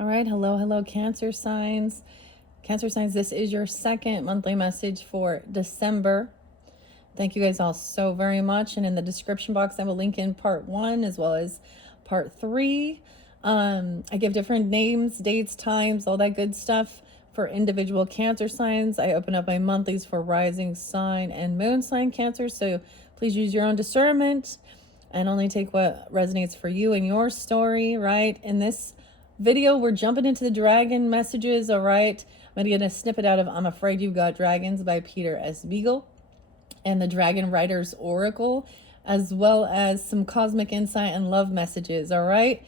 All right, hello, Cancer signs. Cancer signs, this is your second monthly message for December. Thank you guys all so very much. And in the description box, I have a link in part 1 as well as part 3. I give different names, dates, times, all that good stuff for individual Cancer signs. I open up my monthlies for rising sign and moon sign Cancer. So please use your own discernment and only take what resonates for you and your story, right? In this video, we're jumping into the dragon messages, all right? I'm going to get a snippet out of I'm Afraid You've Got Dragons by Peter S. Beagle and the Dragon Writer's Oracle, as well as some cosmic insight and love messages, all right?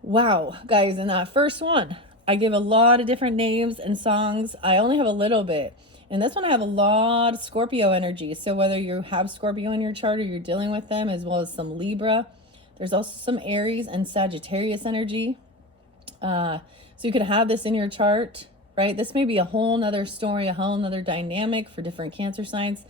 Wow, guys, in that first one, I give a lot of different names and songs. I only have a little bit. In this one, I have a lot of Scorpio energy. So whether you have Scorpio in your chart or you're dealing with them, as well as some Libra, there's also some Aries and Sagittarius energy. So you could have this in your chart, right? This may be a whole nother story, a whole nother dynamic for different Cancer signs.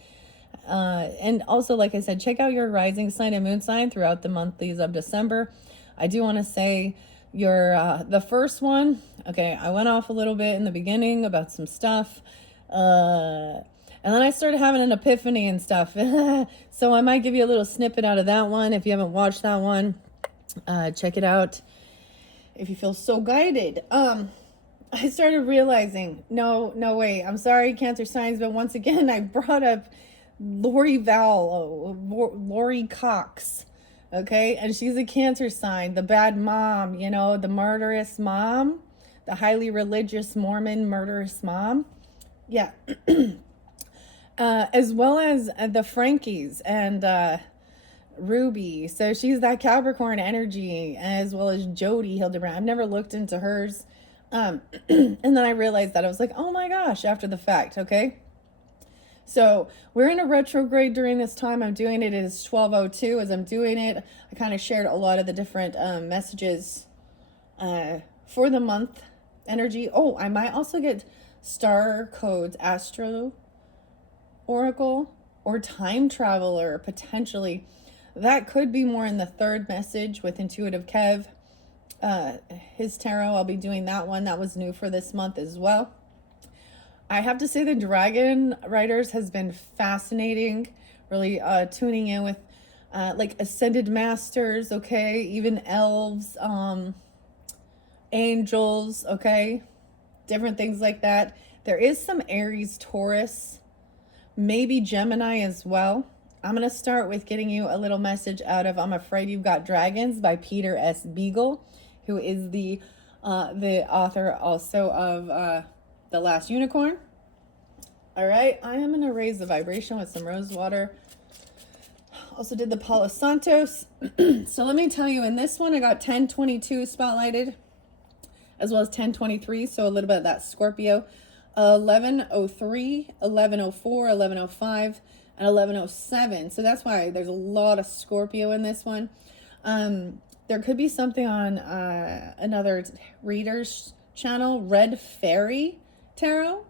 And also, like I said, check out your rising sign and moon sign throughout the monthlies of December. I do want to say the first one, okay, I went off a little bit in the beginning about some stuff. And then I started having an epiphany and stuff. So I might give you a little snippet out of that one. If you haven't watched that one, check it out if you feel so guided. I started realizing, no way. I'm sorry, Cancer signs, but once again, I brought up Lori Cox, okay? And she's a Cancer sign, the bad mom, you know, the murderous mom, the highly religious Mormon murderous mom. Yeah. As well as the Frankies and Ruby. So she's that Capricorn energy, as well as Jody Hildebrand. I've never looked into hers. And then I realized that I was like, oh my gosh, after the fact, okay? So we're in a retrograde during this time. I'm doing it. It is 12:02 as I'm doing it. I kind of shared a lot of the different messages for the month energy. Oh, I might also get star codes, astro oracle, or time traveler potentially. That could be more in the third message with Intuitive Kev. His tarot, I'll be doing that one. That was new for this month as well. I have to say the Dragon Writers has been fascinating, really tuning in with like ascended masters, okay, even elves, angels, okay, different things like that. There is some Aries, Taurus, maybe Gemini as well. I'm going to start with getting you a little message out of I'm Afraid You've Got Dragons by Peter S. Beagle, who is the author also of The Last Unicorn. All right, I am going to raise the vibration with some rose water. Also did the Palo Santos. So let me tell you, in this one, I got 1022 spotlighted, as well as 1023, so a little bit of that Scorpio. 1103, 1104, 1105, and 1107. So that's why there's a lot of Scorpio in this one. There could be something on another reader's channel, Red Fairy Tarot.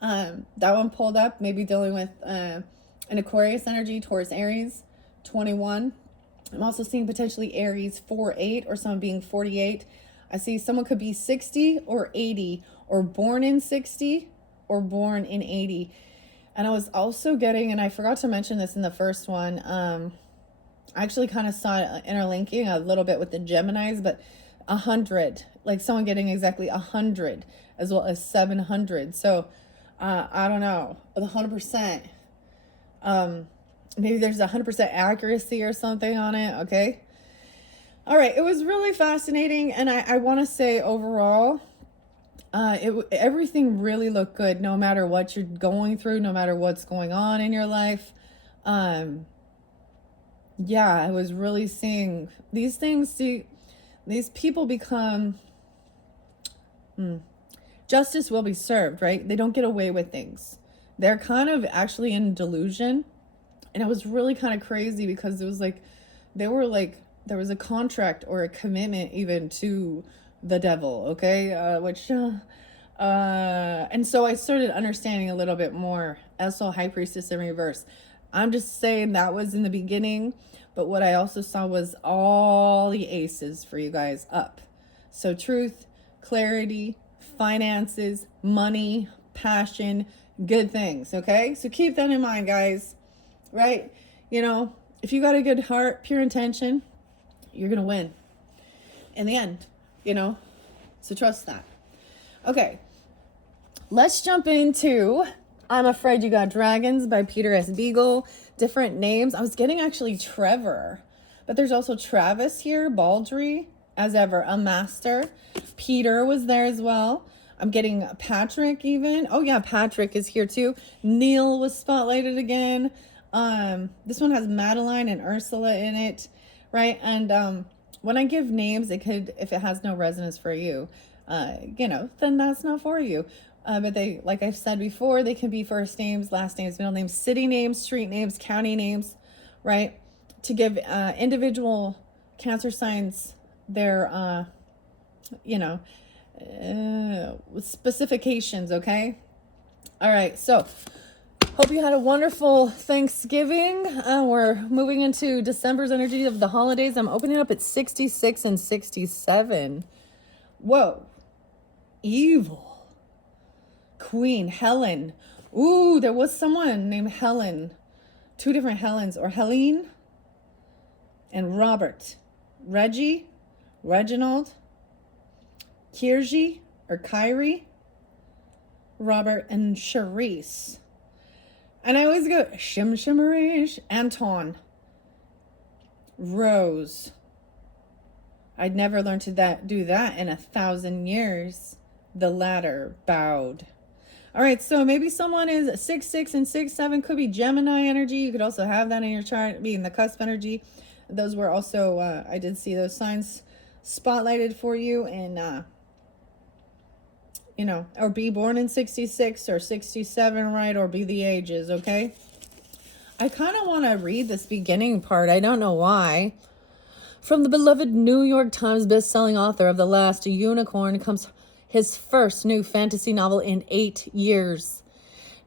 That one pulled up, maybe dealing with an Aquarius energy, Taurus, Aries, 21. I'm also seeing potentially Aries 48 or someone being 48. I see someone could be 60 or 80 or born in 60 or born in 80. And I was also getting, and I forgot to mention this in the first one, I actually kind of saw it interlinking a little bit with the Geminis, but 100, like someone getting exactly 100 as well as 700. So I don't know, with 100%. Maybe there's 100% accuracy or something on it, okay? All right, it was really fascinating, and I want to say overall, everything really looked good, no matter what you're going through, no matter what's going on in your life. Yeah, I was really seeing these things. See, these people become justice will be served, right? They don't get away with things. They're kind of actually in delusion, and it was really kind of crazy because it was like there was a contract or a commitment even to the devil, okay? And so I started understanding a little bit more. Also, High Priestess in reverse. I'm just saying that was in the beginning, but what I also saw was all the aces for you guys up. So truth, clarity, finances, money, passion, good things, okay? So keep that in mind, guys, right? You know, if you got a good heart, pure intention, you're going to win in the end, you know? So trust that. Okay, let's jump into I'm Afraid You Got Dragons by Peter S. Beagle. Different names. I was getting actually Trevor, but there's also Travis here, Baldry, as ever, a master. Peter was there as well. I'm getting Patrick even. Oh yeah, Patrick is here too. Neil was spotlighted again. This one has Madeline and Ursula in it, right? And when I give names, it could, if it has no resonance for you, you know, then that's not for you. But they, like I've said before, they can be first names, last names, middle names, city names, street names, county names, right? To give individual Cancer signs their, you know, specifications, okay? All right, so hope you had a wonderful Thanksgiving. We're moving into December's energy of the holidays. I'm opening up at 66 and 67. Whoa, evil. Queen Helen. Ooh, there was someone named Helen. Two different Helens, or Helene and Robert. Reggie, Reginald, Kirji or Kyrie, Robert, and Charisse. And I always go Shimmerish, Anton, Rose. I'd never learned to do that in 1,000 years. The latter bowed. All right, so maybe someone is 6'6" and 6'7", could be Gemini energy. You could also have that in your chart, being the cusp energy. Those were also, I did see those signs spotlighted for you. And, you know, or be born in 66 or 67, right? Or be the ages, okay? I kind of want to read this beginning part. I don't know why. From the beloved New York Times bestselling author of The Last Unicorn comes his first new fantasy novel in 8 years.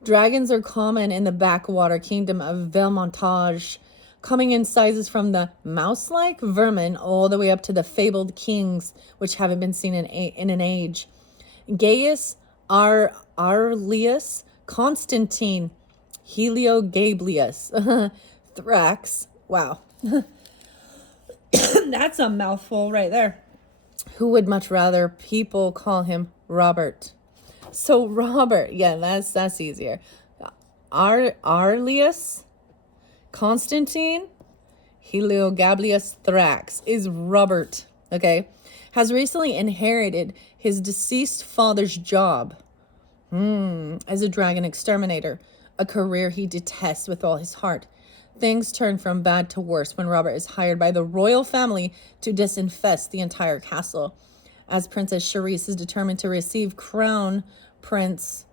Dragons are common in the backwater kingdom of Velmontage, coming in sizes from the mouse-like vermin all the way up to the fabled kings, which haven't been seen in an age. Gaius Arlius Constantine Heliogablius Thrax. Wow. That's a mouthful right there. Who would much rather people call him Robert? So Robert, yeah, that's easier. Arlius Constantine Heliogablius Thrax is Robert, okay? Has recently inherited his deceased father's job as a dragon exterminator, a career he detests with all his heart. Things turn from bad to worse when Robert is hired by the royal family to disinfest the entire castle, as Princess Charisse is determined to receive Crown Prince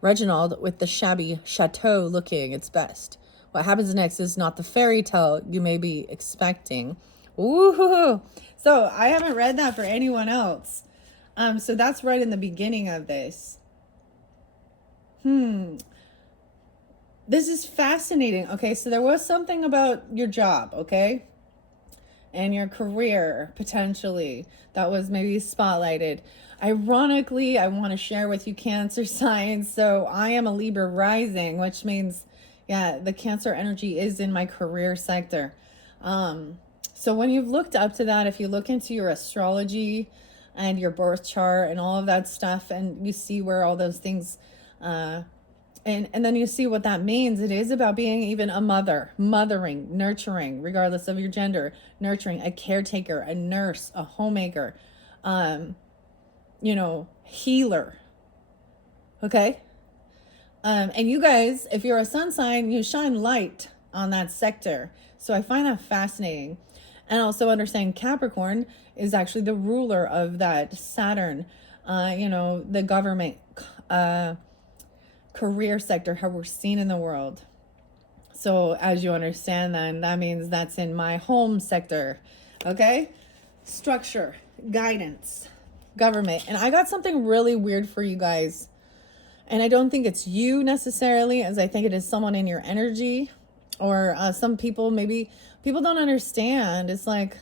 Reginald with the shabby chateau looking its best. What happens next is not the fairy tale you may be expecting. Ooh, so I haven't read that for anyone else. So that's right in the beginning of this. This is fascinating. Okay, so there was something about your job, okay? And your career, potentially, that was maybe spotlighted. Ironically, I want to share with you Cancer signs. So I am a Libra rising, which means, yeah, the Cancer energy is in my career sector. So when you've looked up to that, if you look into your astrology and your birth chart and all of that stuff, and you see where all those things, and then you see what that means. It is about being even a mother, mothering, nurturing, regardless of your gender, nurturing, a caretaker, a nurse, a homemaker, you know, healer. Okay? And you guys, if you're a sun sign, you shine light on that sector. So I find that fascinating. And also understand Capricorn is actually the ruler of that Saturn, you know, the government, career sector, how we're seen in the world. So as you understand, then that means that's in my home sector. Okay? Structure, guidance, government. And I got something really weird for you guys. And I don't think it's you necessarily, as I think it is someone in your energy, or some people, maybe people don't understand. It's like,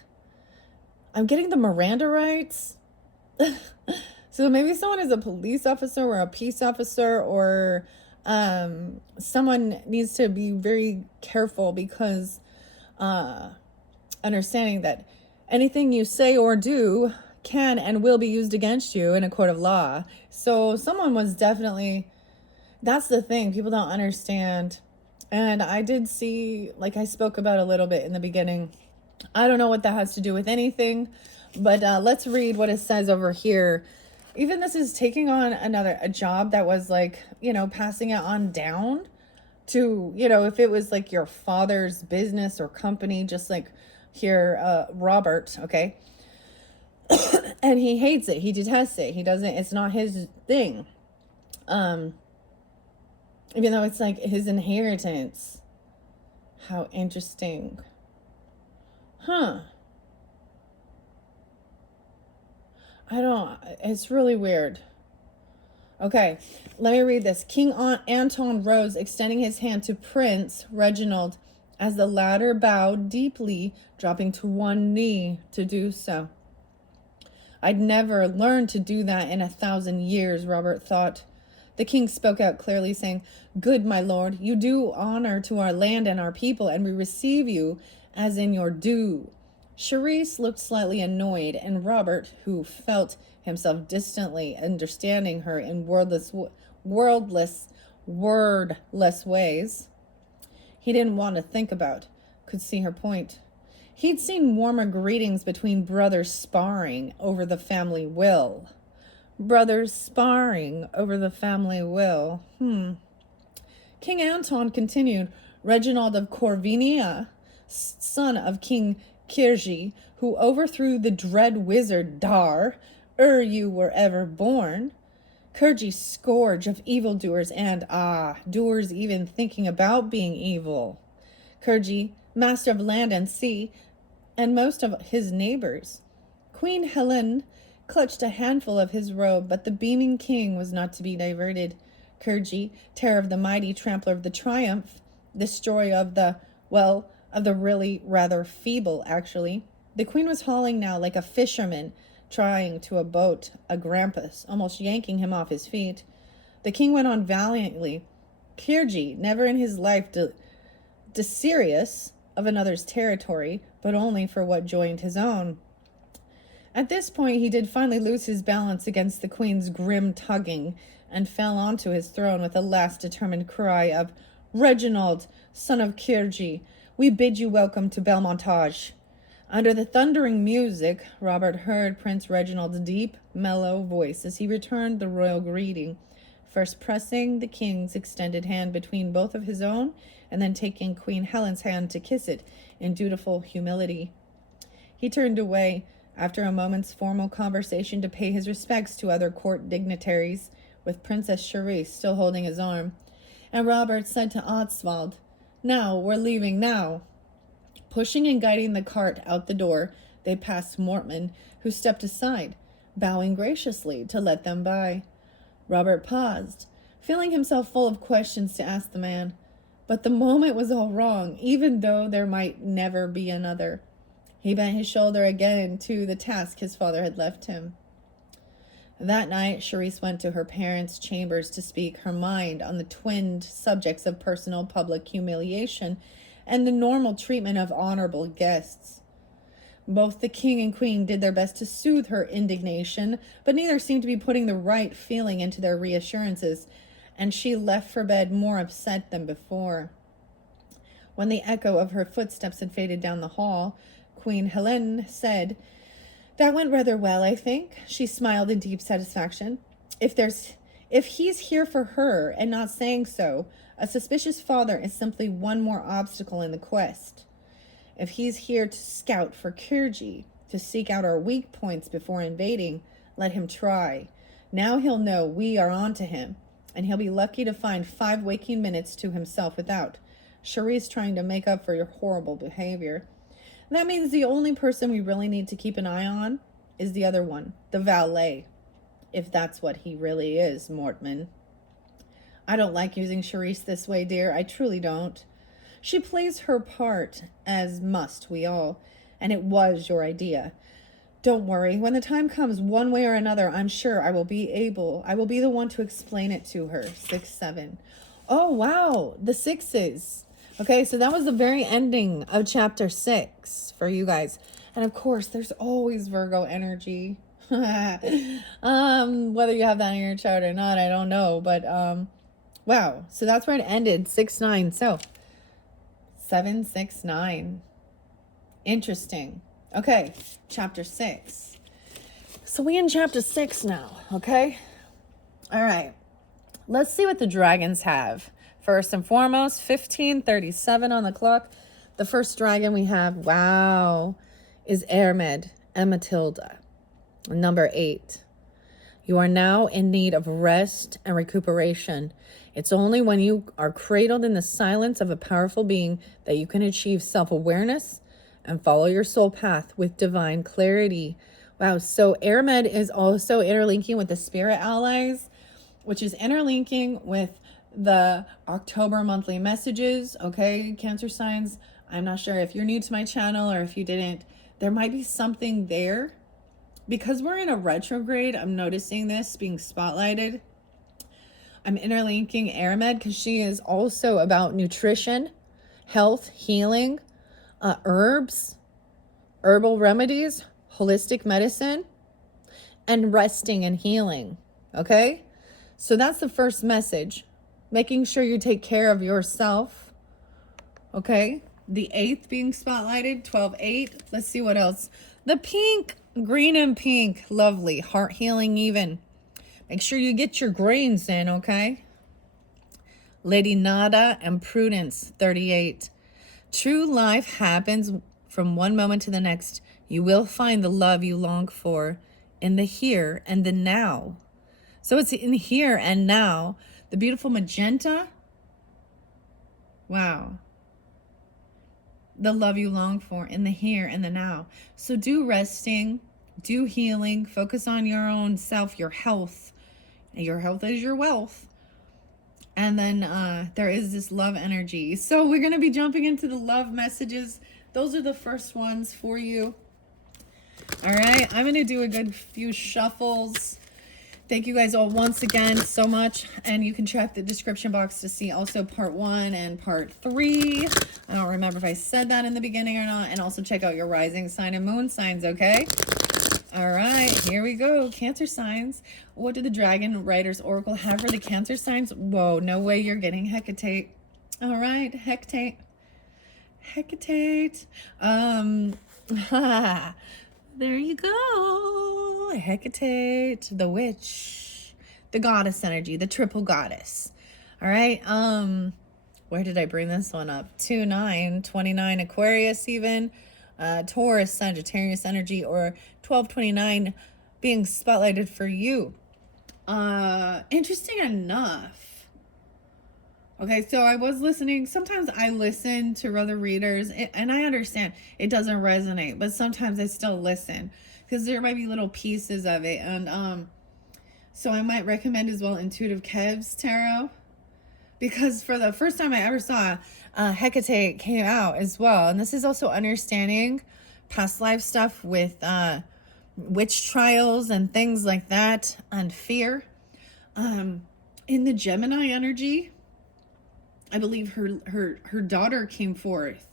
I'm getting the Miranda rights. So maybe someone is a police officer or a peace officer, or someone needs to be very careful because understanding that anything you say or do can and will be used against you in a court of law. So someone was definitely, that's the thing, people don't understand. And I did see, like I spoke about a little bit in the beginning, I don't know what that has to do with anything, but let's read what it says over here. Even this is taking on a job that was like, passing it on down to, if it was like your father's business or company, just like here, Robert, okay? And he hates it. He detests it. He doesn't, it's not his thing. Even though it's like his inheritance. How interesting. Huh. It's really weird. Okay, let me read this. King Anton rose, extending his hand to Prince Reginald, as the latter bowed deeply, dropping to one knee to do so. I'd never learned to do that in 1,000 years, Robert thought. The king spoke out clearly, saying, "Good, my lord, you do honor to our land and our people, and we receive you as in your due." Charisse looked slightly annoyed, and Robert, who felt himself distantly understanding her in wordless ways he didn't want to think about, could see her point. He'd seen warmer greetings between brothers sparring over the family will. Brothers sparring over the family will. King Anton continued, "Reginald of Corvinia, son of King Kirgi, who overthrew the dread wizard Dar, ere you were ever born. Kirgi, scourge of evildoers and, doers even thinking about being evil. Kirgi, master of land and sea, and most of his neighbors." Queen Helen clutched a handful of his robe, but the beaming king was not to be diverted. Kirgi, terror of the mighty, trampler of the triumph, destroyer of the really rather feeble, actually. The queen was hauling now like a fisherman trying to a boat, a grampus, almost yanking him off his feet. The king went on valiantly. Kirgi, never in his life desirous of another's territory, but only for what joined his own. At this point, he did finally lose his balance against the queen's grim tugging, and fell onto his throne with a last determined cry of, "Reginald, son of Kirgi, we bid you welcome to Belmontage." Under the thundering music, Robert heard Prince Reginald's deep, mellow voice as he returned the royal greeting, first pressing the king's extended hand between both of his own, and then taking Queen Helen's hand to kiss it in dutiful humility. He turned away, after a moment's formal conversation, to pay his respects to other court dignitaries, with Princess Charisse still holding his arm. And Robert said to Oswald, "Now, we're leaving now." Pushing and guiding the cart out the door, they passed Mortman, who stepped aside, bowing graciously to let them by. Robert paused, feeling himself full of questions to ask the man. But the moment was all wrong, even though there might never be another. He bent his shoulder again to the task his father had left him. That night, Charisse went to her parents' chambers to speak her mind on the twinned subjects of personal public humiliation and the normal treatment of honorable guests. Both the king and queen did their best to soothe her indignation, but neither seemed to be putting the right feeling into their reassurances, and she left for bed more upset than before. When the echo of her footsteps had faded down the hall, Queen Helene said, "That went rather well, I think." She smiled in deep satisfaction. If he's here for her and not saying so, a suspicious father is simply one more obstacle in the quest. If he's here to scout for Kirgi, to seek out our weak points before invading, let him try. Now he'll know we are on to him, and he'll be lucky to find 5 waking minutes to himself without Charisse trying to make up for your horrible behavior. That means the only person we really need to keep an eye on is the other one, the valet. If that's what he really is, Mortman. I don't like using Charisse this way, dear. I truly don't. She plays her part, as must we all, and it was your idea. Don't worry. When the time comes, one way or another, I'm sure I will be the one to explain it to her. 6, 7. Oh, wow. The sixes. Okay, so that was the very ending of chapter 6 for you guys. And of course, there's always Virgo energy. Whether you have that in your chart or not, I don't know. But wow. So that's where it ended. 6, 9. So 7, 6, 9. Interesting. Okay, chapter 6. So we in chapter 6 now, okay? All right. Let's see what the dragons have. First and foremost, 15:37 on the clock. The first dragon we have, wow, is Hermed and Matilda. Number 8. You are now in need of rest and recuperation. It's only when you are cradled in the silence of a powerful being that you can achieve self-awareness and follow your soul path with divine clarity. Wow, so Hermed is also interlinking with the spirit allies, which is interlinking with the October monthly messages. Okay, Cancer signs, I'm not sure if you're new to my channel or if you didn't, there might be something there. Because we're in a retrograde, I'm noticing this being spotlighted. I'm interlinking Hermed because she is also about nutrition, health, healing, herbs, herbal remedies, holistic medicine, and resting and healing. Okay? So that's the first message. Making sure you take care of yourself. Okay? The 8th being spotlighted, 12-8. Let's see what else. The pink, green and pink. Lovely. Heart healing even. Make sure you get your grains in, okay? Lady Nada and Prudence, 38. True life happens from one moment to the next. You will find the love you long for in the here and the now. So it's in here and now. The beautiful magenta. Wow. The love you long for in the here and the now. So do resting, do healing, focus on your own self, your health. Your health is your wealth. And then there is this love energy. So we're going to be jumping into the love messages. Those are the first ones for you. All right. I'm going to do a good few shuffles. Thank you guys all once again so much. And you can check the description box to see also part 1 and part 3. I don't remember if I said that in the beginning or not. And also check out your rising sign and moon signs, okay? All right, here we go. Cancer signs. What did the Dragon Riders Oracle have for the Cancer signs? Whoa, no way you're getting Hecate. All right, Hecate. Hecate. There you go. Hecate, the witch, the goddess energy, the triple goddess. All right. Where did I bring this one up? 2, 9, 29 Aquarius even. Taurus, Sagittarius energy, or 1229 being spotlighted for you. Interesting enough. Okay, so I was listening. Sometimes I listen to other readers, and I understand it doesn't resonate, but sometimes I still listen because there might be little pieces of it. And so I might recommend as well Intuitive Kev's Tarot, because for the first time I ever saw Hecate came out as well. And this is also understanding past life stuff with witch trials and things like that, and fear. In the Gemini energy, I believe her daughter came forth.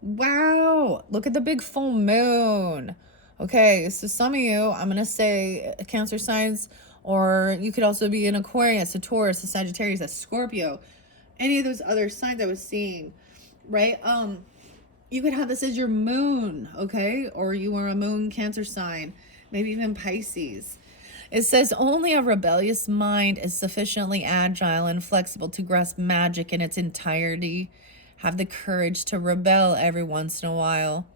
Wow, look at the big full moon. Okay, so some of you, I'm gonna say Cancer signs, or you could also be an Aquarius, a Taurus, a Sagittarius, a Scorpio, any of those other signs I was seeing, right? You could have this as your moon, okay? Or you are a moon Cancer sign, maybe even Pisces. It says only a rebellious mind is sufficiently agile and flexible to grasp magic in its entirety. Have the courage to rebel every once in a while.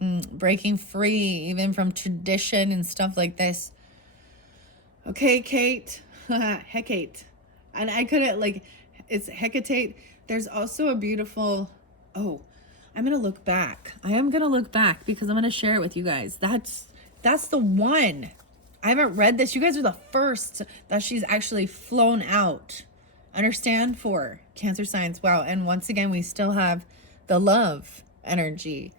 Breaking free even from tradition and stuff like this. Okay, Kate. Hecate. And I couldn't, like, it's Hecate. There's also a beautiful, oh, I'm going to look back. I am going to look back because I'm going to share it with you guys. That's the one. I haven't read this. You guys are the first that she's actually flown out. Understand? For Cancer signs. Wow. And once again, we still have the love energy.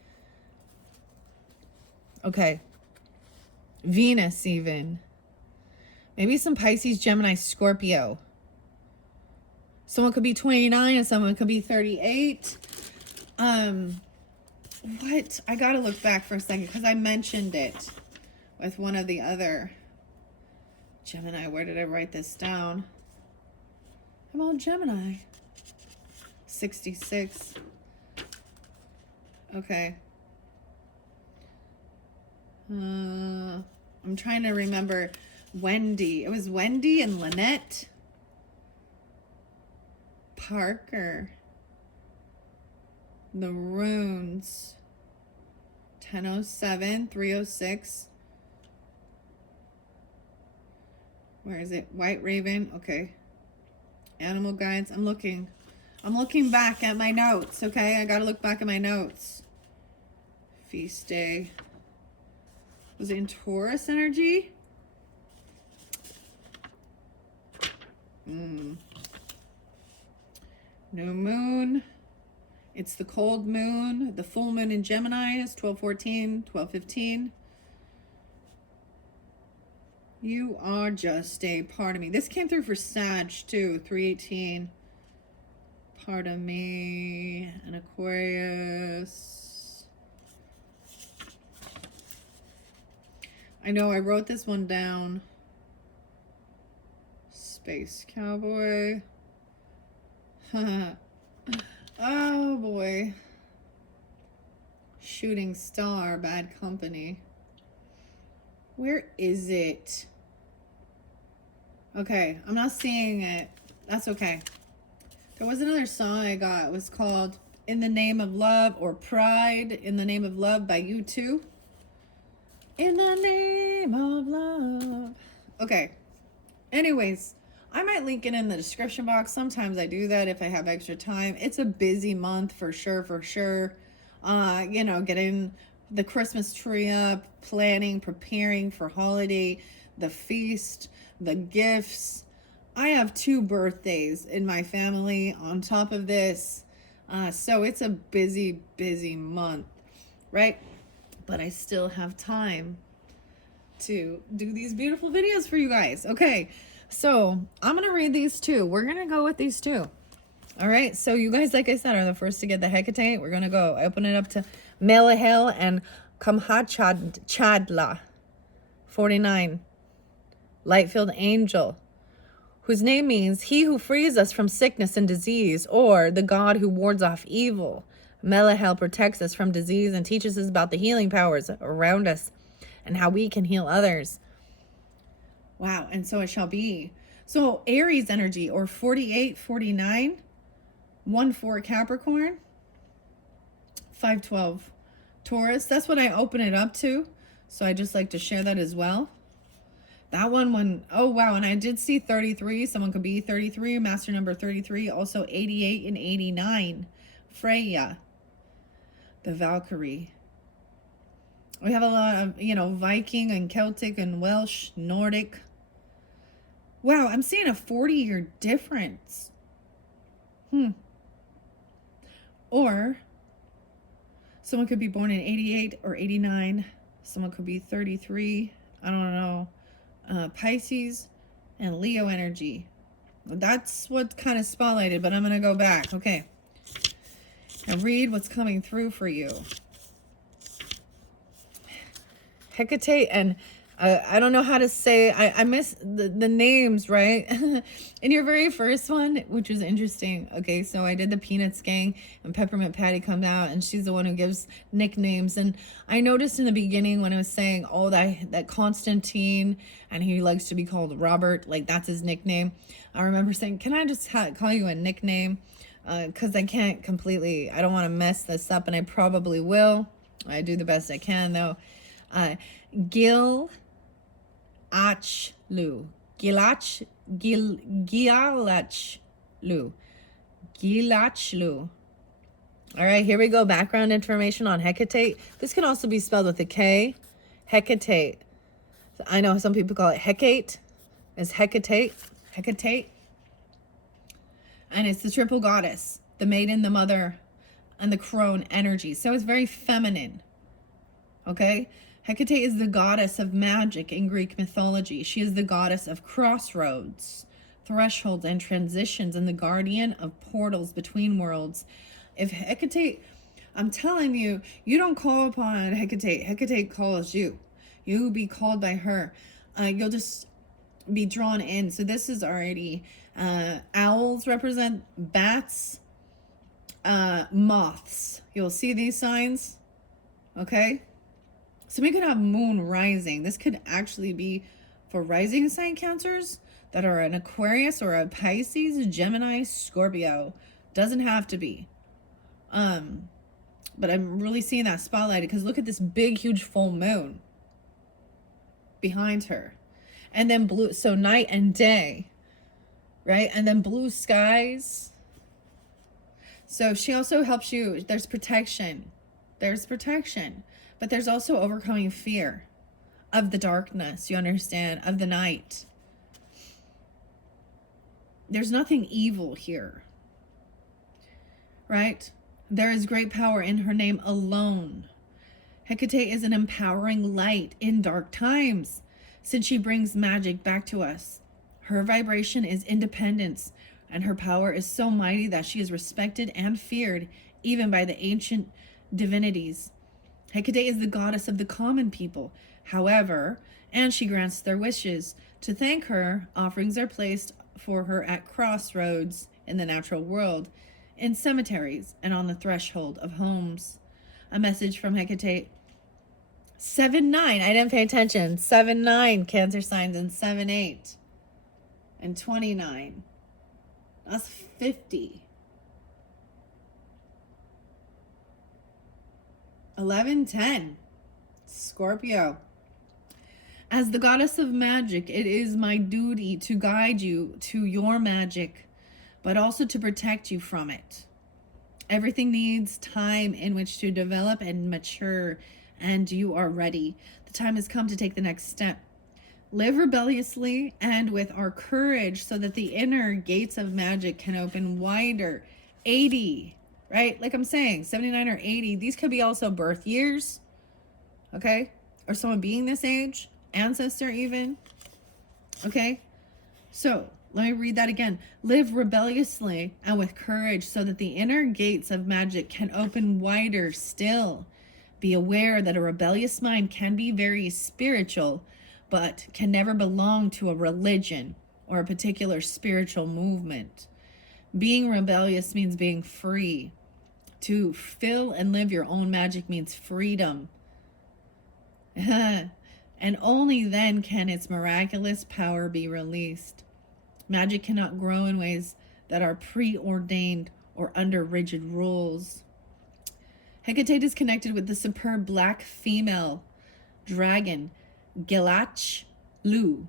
Okay. Venus even. Maybe some Pisces, Gemini, Scorpio. Someone could be 29 and someone could be 38. What? I gotta look back for a second because I mentioned it with one of the other Gemini. Where did I write this down? I'm all Gemini. 66. Okay. I'm trying to remember Wendy. It was Wendy and Lynette Parker. The runes. 1007, 306. Where is it? White Raven. Okay. Animal guides. I'm looking back at my notes, okay? I gotta look back at my notes. Feast day. Was it in Taurus energy? New moon. It's the cold moon. The full moon in Gemini is 12/14, 12/15. You are just a part of me. This came through for Sag too, 3/18. Part of me, and Aquarius. I know I wrote this one down. Space Cowboy. Oh boy. Shooting Star, Bad Company. Where is it? Okay, I'm not seeing it. That's okay. There was another song I got. It was called In the Name of Love or Pride in the Name of Love by U2. In the name of love. Okay. Anyways, I might link it in the description box. Sometimes I do that if I have extra time. It's a busy month for sure, you know, getting the Christmas tree up, planning, preparing for holiday, the feast, the gifts. I have 2 birthdays in my family on top of this. So it's a busy, busy month, right? But I still have time to do these beautiful videos for you guys. Okay, so I'm going to read these 2. We're going to go with these 2. All right, so you guys, like I said, are the first to get the Hecate. We're going to go open it up to Melahel and Kamhachadla, 49. Light-filled angel, whose name means he who frees us from sickness and disease, or the God who wards off evil. Melahel protects us from disease and teaches us about the healing powers around us and how we can heal others. Wow, and so it shall be. So Aries energy, or 48, 49, 1-4 Capricorn, 5-12 Taurus. That's what I open it up to. So I just like to share that as well. That one, oh wow, and I did see 33. Someone could be 33, master number 33. Also 88 and 89. Freya, the Valkyrie. We have a lot of, you know, Viking and Celtic and Welsh, Nordic. Wow, I'm seeing a 40-year difference. Or someone could be born in 88 or 89. Someone could be 33. I don't know. Pisces and Leo energy. That's what kind of spotlighted, but I'm going to go back. Okay. And read what's coming through for you. Hecate and I don't know how to say, I miss the names, right? In your very first one, which was interesting. Okay, so I did the Peanuts gang and Peppermint Patty comes out and she's the one who gives nicknames. And I noticed in the beginning when I was saying, oh, that Constantine, and he likes to be called Robert, like that's his nickname. I remember saying, can I just call you a nickname? Because I can't completely, I don't want to mess this up, and I probably will. I do the best I can though. Gilachlu. Gilachlu. All right, here we go. Background information on Hecate. This can also be spelled with a K. Hecate. I know some people call it Hecate. It's Hecate. Hecate. And it's the triple goddess, the maiden, the mother, and the crone energy. So it's very feminine. Okay? Hecate is the goddess of magic in Greek mythology. She is the goddess of crossroads, thresholds, and transitions, and the guardian of portals between worlds. If Hecate, I'm telling you, you don't call upon Hecate. Hecate calls you. You will be called by her. You'll just be drawn in. So this is already, owls represent bats, moths. You'll see these signs. Okay. So we could have moon rising. This could actually be for rising sign Cancers that are an Aquarius or a Pisces, Gemini, Scorpio. Doesn't have to be. But I'm really seeing that spotlighted because look at this big, huge full moon behind her. And then blue, so night and day, right? And then blue skies. So she also helps you. There's protection. There's protection. But there's also overcoming fear of the darkness, you understand, of the night. There's nothing evil here, right? There is great power in her name alone. Hecate is an empowering light in dark times, since she brings magic back to us. Her vibration is independence, and her power is so mighty that she is respected and feared even by the ancient divinities. Hecate is the goddess of the common people, however, and she grants their wishes. To thank her, offerings are placed for her at crossroads in the natural world, in cemeteries, and on the threshold of homes. A message from Hecate. 7-9, I didn't pay attention. 7-9 Cancer signs, and 7-8 and 29. That's 50. 11-10 Scorpio. As the goddess of magic, it is my duty to guide you to your magic, but also to protect you from it. Everything needs time in which to develop and mature, and you are ready. The time has come to take the next step. Live rebelliously and with our courage so that the inner gates of magic can open wider. 80, right? Like I'm saying, 79 or 80. These could be also birth years, okay? Or someone being this age, ancestor even, okay? So let me read that again. Live rebelliously and with courage so that the inner gates of magic can open wider still. Be aware that a rebellious mind can be very spiritual, but can never belong to a religion or a particular spiritual movement. Being rebellious means being free. To fill and live your own magic means freedom. And only then can its miraculous power be released. Magic cannot grow in ways that are preordained or under rigid rules. Hecate is connected with the superb black female dragon, Gelach Lu,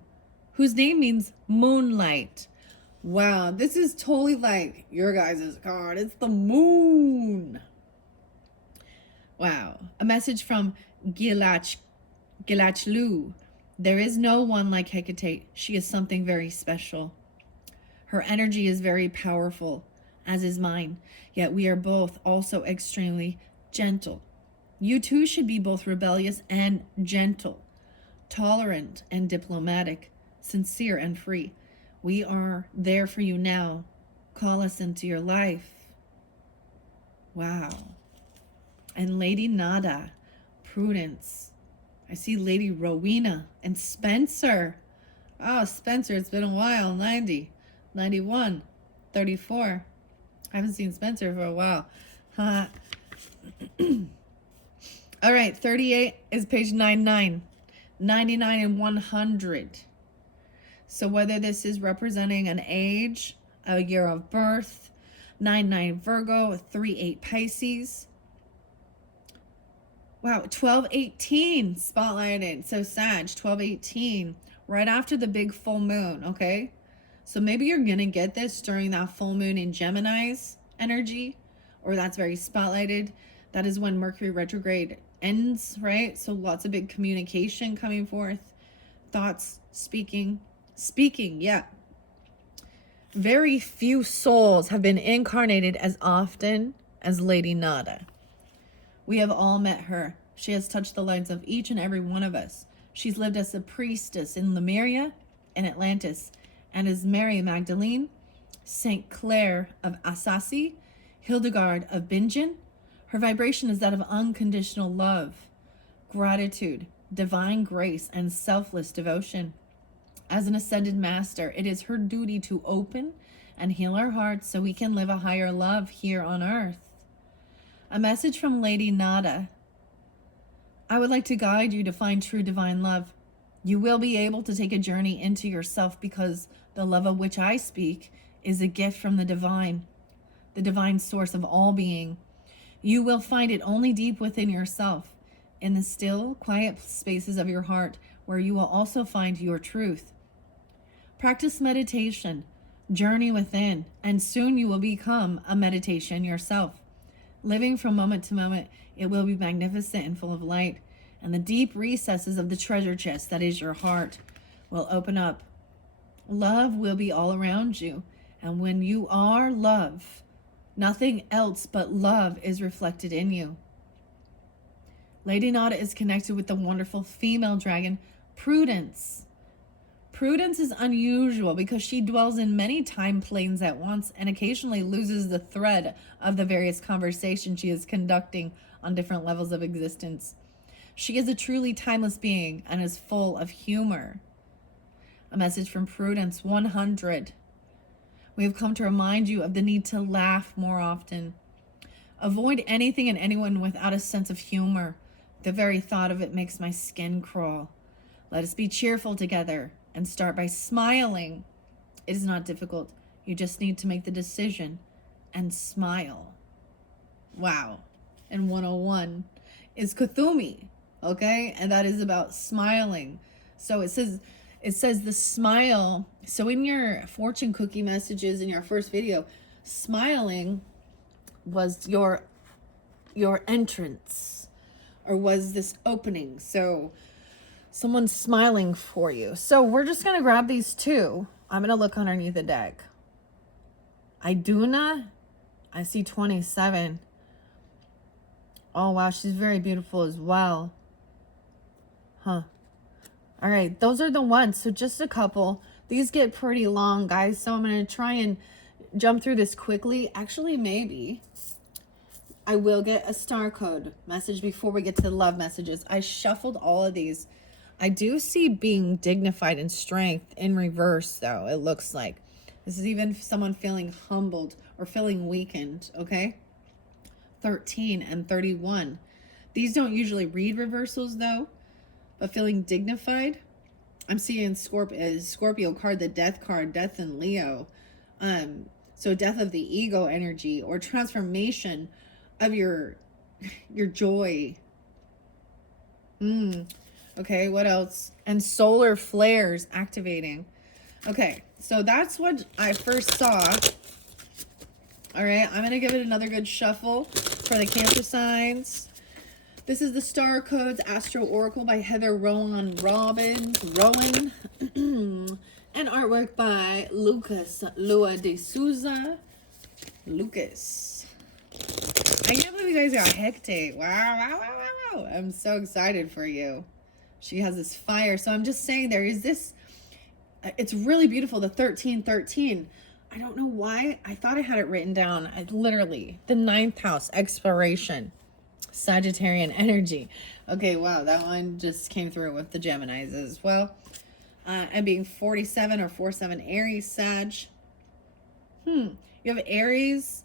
whose name means moonlight. Wow, this is totally like your guys' card. It's the moon. Wow. A message from Gelach Lu. There is no one like Hecate. She is something very special. Her energy is very powerful, as is mine. Yet we are both also extremely gentle. You too should be both rebellious and gentle, tolerant and diplomatic, sincere and free. We are there for you now. Call us into your life. Wow. And Lady Nada, Prudence. I see Lady Rowena and Spencer. Oh, Spencer, it's been a while. 90, 91, 34. I haven't seen Spencer for a while. All right, 38 is page 99. 99 and 100. So whether this is representing an age, a year of birth, 9-9 Virgo, 3-8 Pisces. Wow, 12-18 spotlighted. So Sag, 12-18, right after the big full moon, okay? So maybe you're going to get this during that full moon in Gemini's energy, or that's very spotlighted. That is when Mercury retrograde ends, right? So lots of big communication coming forth, thoughts, speaking, yeah. Very few souls have been incarnated as often as Lady Nada. We have all met her. She has touched the lives of each and every one of us. She's lived as a priestess in Lemuria and Atlantis, and as Mary Magdalene, Saint Clare of Assisi, Hildegard of Bingen. Her vibration is that of unconditional love, gratitude, divine grace, and selfless devotion. As an ascended master, it is her duty to open and heal our hearts so we can live a higher love here on earth. A message from Lady Nada. I would like to guide you to find true divine love. You will be able to take a journey into yourself because the love of which I speak is a gift from the divine source of all being. You will find it only deep within yourself, in the still, quiet spaces of your heart, where you will also find your truth. Practice meditation, journey within, and soon you will become a meditation yourself. Living from moment to moment, it will be magnificent and full of light, and the deep recesses of the treasure chest that is your heart will open up. Love will be all around you, and when you are love, nothing else but love is reflected in you. Lady Nada is connected with the wonderful female dragon, Prudence. Prudence is unusual because she dwells in many time planes at once and occasionally loses the thread of the various conversations she is conducting on different levels of existence. She is a truly timeless being and is full of humor. A message from Prudence 100. We have come to remind you of the need to laugh more often. Avoid anything and anyone without a sense of humor. The very thought of it makes my skin crawl. Let us be cheerful together and start by smiling. It is not difficult. You just need to make the decision and smile. Wow. And 101 is Kuthumi, okay? And that is about smiling. So it says the smile. So in your fortune cookie messages in your first video, smiling was your entrance, or was this opening. So someone's smiling for you. So we're just going to grab these two. I'm going to look underneath the deck. Iduna, I see 27. Oh, wow. She's very beautiful as well. Huh. All right. Those are the ones. So just a couple. These get pretty long, guys. So I'm going to try and jump through this quickly. Actually, maybe I will get a star code message before we get to the love messages. I shuffled all of these. I do see being dignified and strength in reverse, though, it looks like. This is even someone feeling humbled or feeling weakened, okay? 13 and 31. These don't usually read reversals, though, but feeling dignified. I'm seeing Scorpio card, the death card, death in Leo. So death of the ego energy or transformation of your joy. Okay, what else? And solar flares activating. Okay, so that's what I first saw. All right, I'm going to give it another good shuffle for the Cancer signs. This is the Star Codes Astro Oracle by Heather Rowan. And artwork by Lucas Lua de Souza. Lucas. I can't believe you guys got Hecate. Wow. I'm so excited for you. She has this fire. So I'm just saying there is this. It's really beautiful. The 1313. I don't know why. I thought I had it written down. Literally. The 9th house. Exploration. Sagittarian energy. Okay, wow. That one just came through with the Geminis as well. And being 47 or 47 Aries, Sag. You have Aries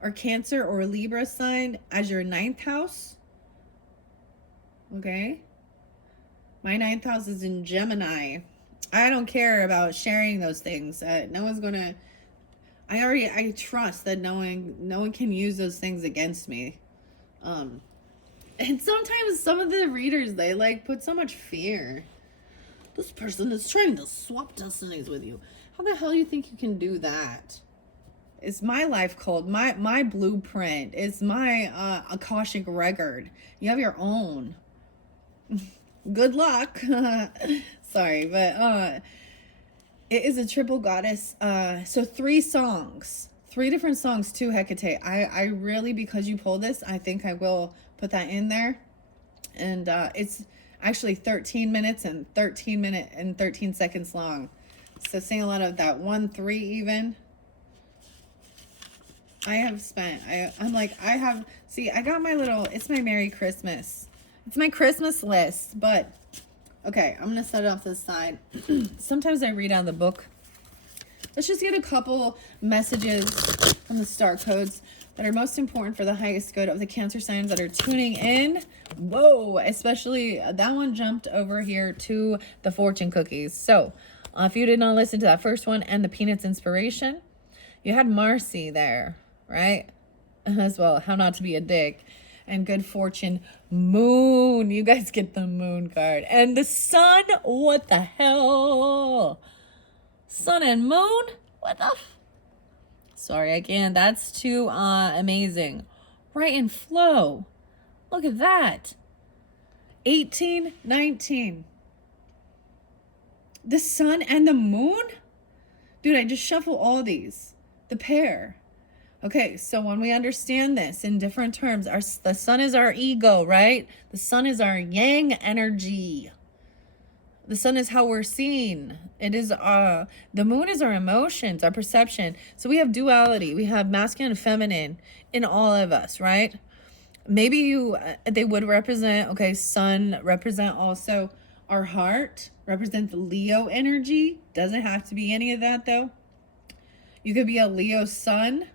or Cancer or Libra sign as your 9th house. Okay. My 9th house is in Gemini. I don't care about sharing those things. No one's gonna. I trust that no one can use those things against me. And sometimes some of the readers, they like put so much fear. This person is trying to swap destinies with you. How the hell you think you can do that? It's my life code, my blueprint. It's my Akashic record. You have your own. Good luck. Sorry, but it is a triple goddess. So 3 songs, 3 different songs to Hecate. I really, because you pulled this, I think I will put that in there. And it's actually 13 minutes and 13 seconds long. So seeing a lot of that 1-3 even. I have spent, I'm like, I got my little, it's my Merry Christmas. It's my Christmas list, but okay, I'm going to set it off to the side. Sometimes I read out of the book. Let's just get a couple messages from the star codes that are most important for the highest good of the Cancer signs that are tuning in. Whoa, especially that one jumped over here to the fortune cookies. So if you did not listen to that first one and the Peanuts inspiration, you had Marcy there, right? As well, how not to be a dick. And good fortune, moon. You guys get the moon card. And the sun, what the hell? Sun and moon? What the Sorry, again, that's too amazing. Right in flow. Look at that. 18, 19. The sun and the moon? Dude, I just shuffle all these. The pair. Okay, so when we understand this in different terms, the sun is our ego, right? The sun is our yang energy. The sun is how we're seen. It is the moon is our emotions, our perception. So we have duality. We have masculine and feminine in all of us, right? Maybe they would represent, okay, sun represent also our heart, represent the Leo energy. Doesn't have to be any of that though. You could be a Leo sun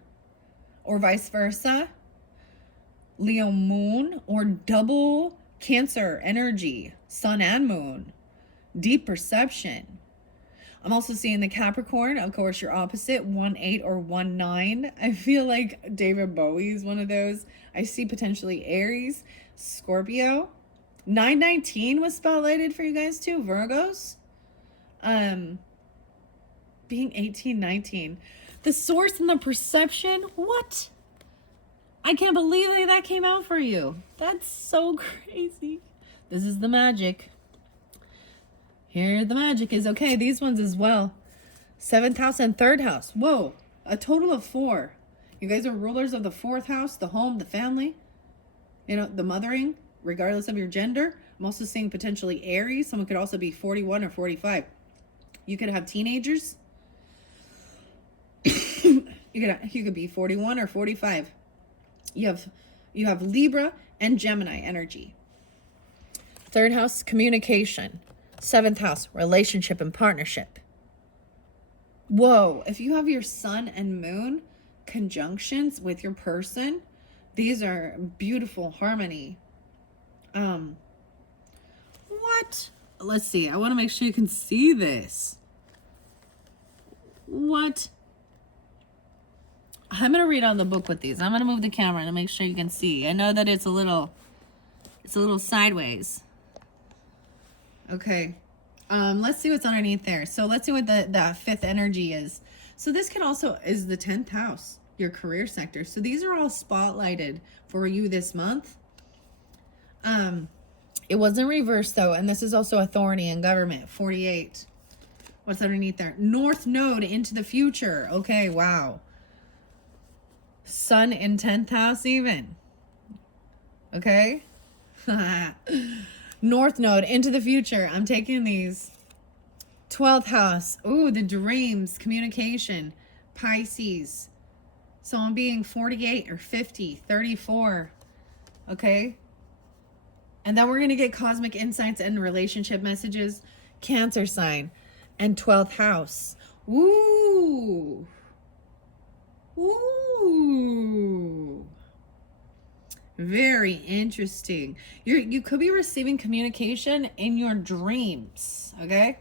or vice versa. Leo moon or double Cancer energy, sun and moon. Deep perception. I'm also seeing the Capricorn, of course, your opposite, 1-8 or 1-9. I feel like David Bowie is one of those. I see potentially Aries, Scorpio. 9-19 was spotlighted for you guys too, Virgos. Being 18-19. The source and the perception, what? I can't believe that came out for you. That's so crazy. This is the magic. Here the magic is. Okay, these ones as well. 7th house and 3rd house. Whoa, a total of 4. You guys are rulers of the 4th house, the home, the family, you know, the mothering, regardless of your gender. I'm also seeing potentially Aries. Someone could also be 41 or 45. You could have teenagers. you could be 41 or 45. You have Libra and Gemini energy. 3rd house, communication. 7th house, relationship and partnership. Whoa, if you have your sun and moon conjunctions with your person, these are beautiful harmony. What? Let's see. I want to make sure you can see this. What? I'm going to read on the book with these. I'm going to move the camera to make sure you can see. I know that it's a little sideways. Okay. Let's see what's underneath there. So let's see what the 5th energy is. So this can also is the 10th house, your career sector. So these are all spotlighted for you this month. It wasn't reversed though. And this is also authority and government, 48. What's underneath there? North node into the future. Okay. Wow. Sun in 10th house even. Okay. North node into the future. I'm taking these. 12th house. Ooh, the dreams, communication, Pisces. So I'm being 48 or 50, 34. Okay. And then we're going to get cosmic insights and relationship messages. Cancer sign and 12th house. Ooh. Ooh. Very interesting. You could be receiving communication in your dreams, okay?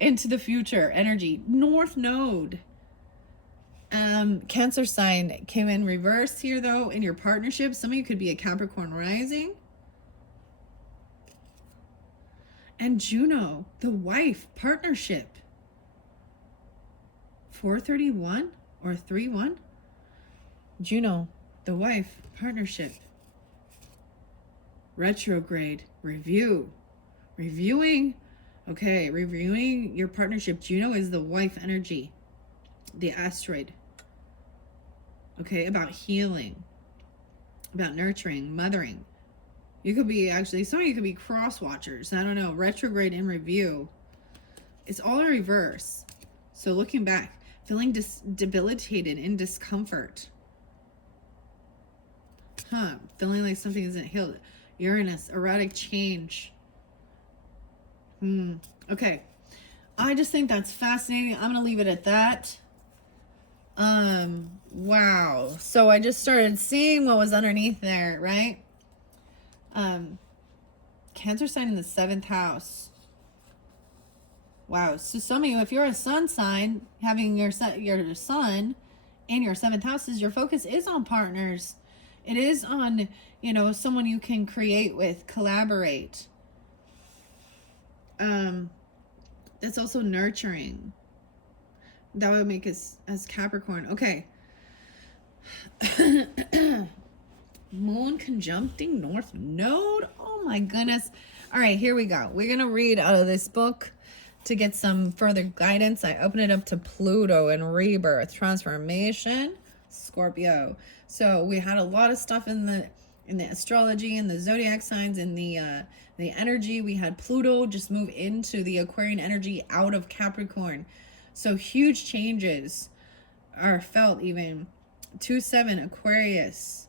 Into the future energy. North node. Cancer sign came in reverse here though in your partnership. Some of you could be a Capricorn rising. And Juno, the wife, partnership. 431 or 31. Juno, the wife, partnership. Retrograde, review. Reviewing. Okay, reviewing your partnership. Juno is the wife energy. The asteroid. Okay, about healing. About nurturing, mothering. You could be actually, some of you could be cross watchers. I don't know. Retrograde in review. It's all in reverse. So looking back, feeling debilitated in discomfort. Feeling like something isn't healed. Uranus, erratic change. Okay. I just think that's fascinating. I'm going to leave it at that. Wow. So I just started seeing what was underneath there, right? Cancer sign in the 7th house. Wow. So some of you, if you're a sun sign, having your sun in your 7th houses, your focus is on partners. It is on, you know, someone you can create with, collaborate. That's also nurturing. That would make us as Capricorn. Okay. Moon conjuncting North Node. Oh my goodness. All right, here we go. We're going to read out of this book to get some further guidance. I open it up to Pluto and rebirth, transformation, Scorpio. So we had a lot of stuff in the astrology and the zodiac signs, in the energy. We had Pluto just move into the Aquarian energy out of Capricorn. So huge changes are felt. Even 2-7 Aquarius,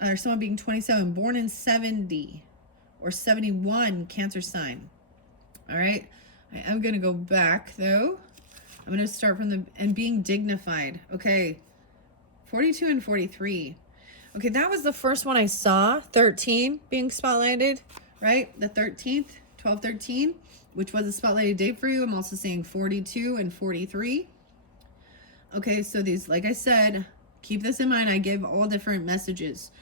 or someone being 27, born in 70 or 71, Cancer sign. All right, I am going to go back though. I'm going to start from and being dignified. Okay, 42 and 43. Okay, that was the first one I saw. 13 being spotlighted, right? The 13th, 12-13, which was a spotlighted date for you. I'm also saying 42 and 43. Okay, so these, like I said, keep this in mind. I give all different messages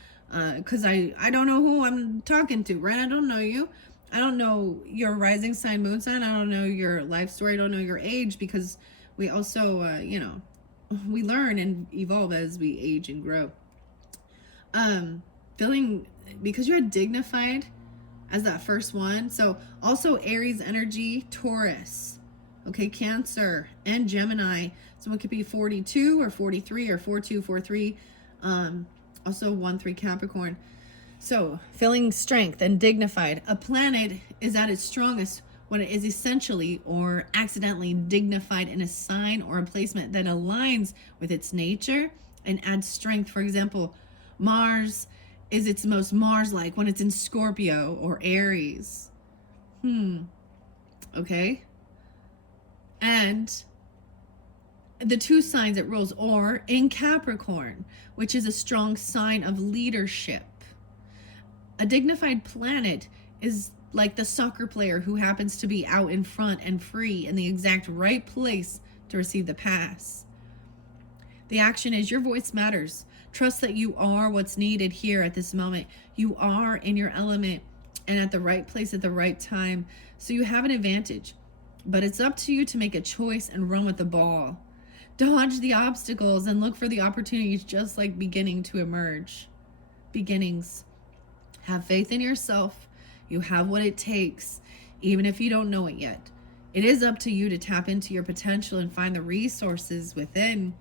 because I don't know who I'm talking to, right? I don't know you. I don't know your rising sign, moon sign. I don't know your life story. I don't know your age, because we also, you know, we learn and evolve as we age and grow. Feeling, because you're dignified as that first one. So also Aries energy, Taurus, okay, Cancer and Gemini. Someone could be 42 or 43 or 42, 43. Also 1-3 Capricorn. So feeling strength and dignified. A planet is at its strongest when it is essentially or accidentally dignified in a sign or a placement that aligns with its nature and adds strength. For example, Mars is its most Mars-like when it's in Scorpio or Aries. Okay. And the 2 signs it rules, or in Capricorn, which is a strong sign of leadership. A dignified planet is like the soccer player who happens to be out in front and free in the exact right place to receive the pass. The action is your voice matters. Trust that you are what's needed here at this moment. You are in your element and at the right place at the right time. So you have an advantage. But it's up to you to make a choice and run with the ball. Dodge the obstacles and look for the opportunities, just like beginning to emerge. Beginnings. Have faith in yourself. You have what it takes, even if you don't know it yet. It is up to you to tap into your potential and find the resources within.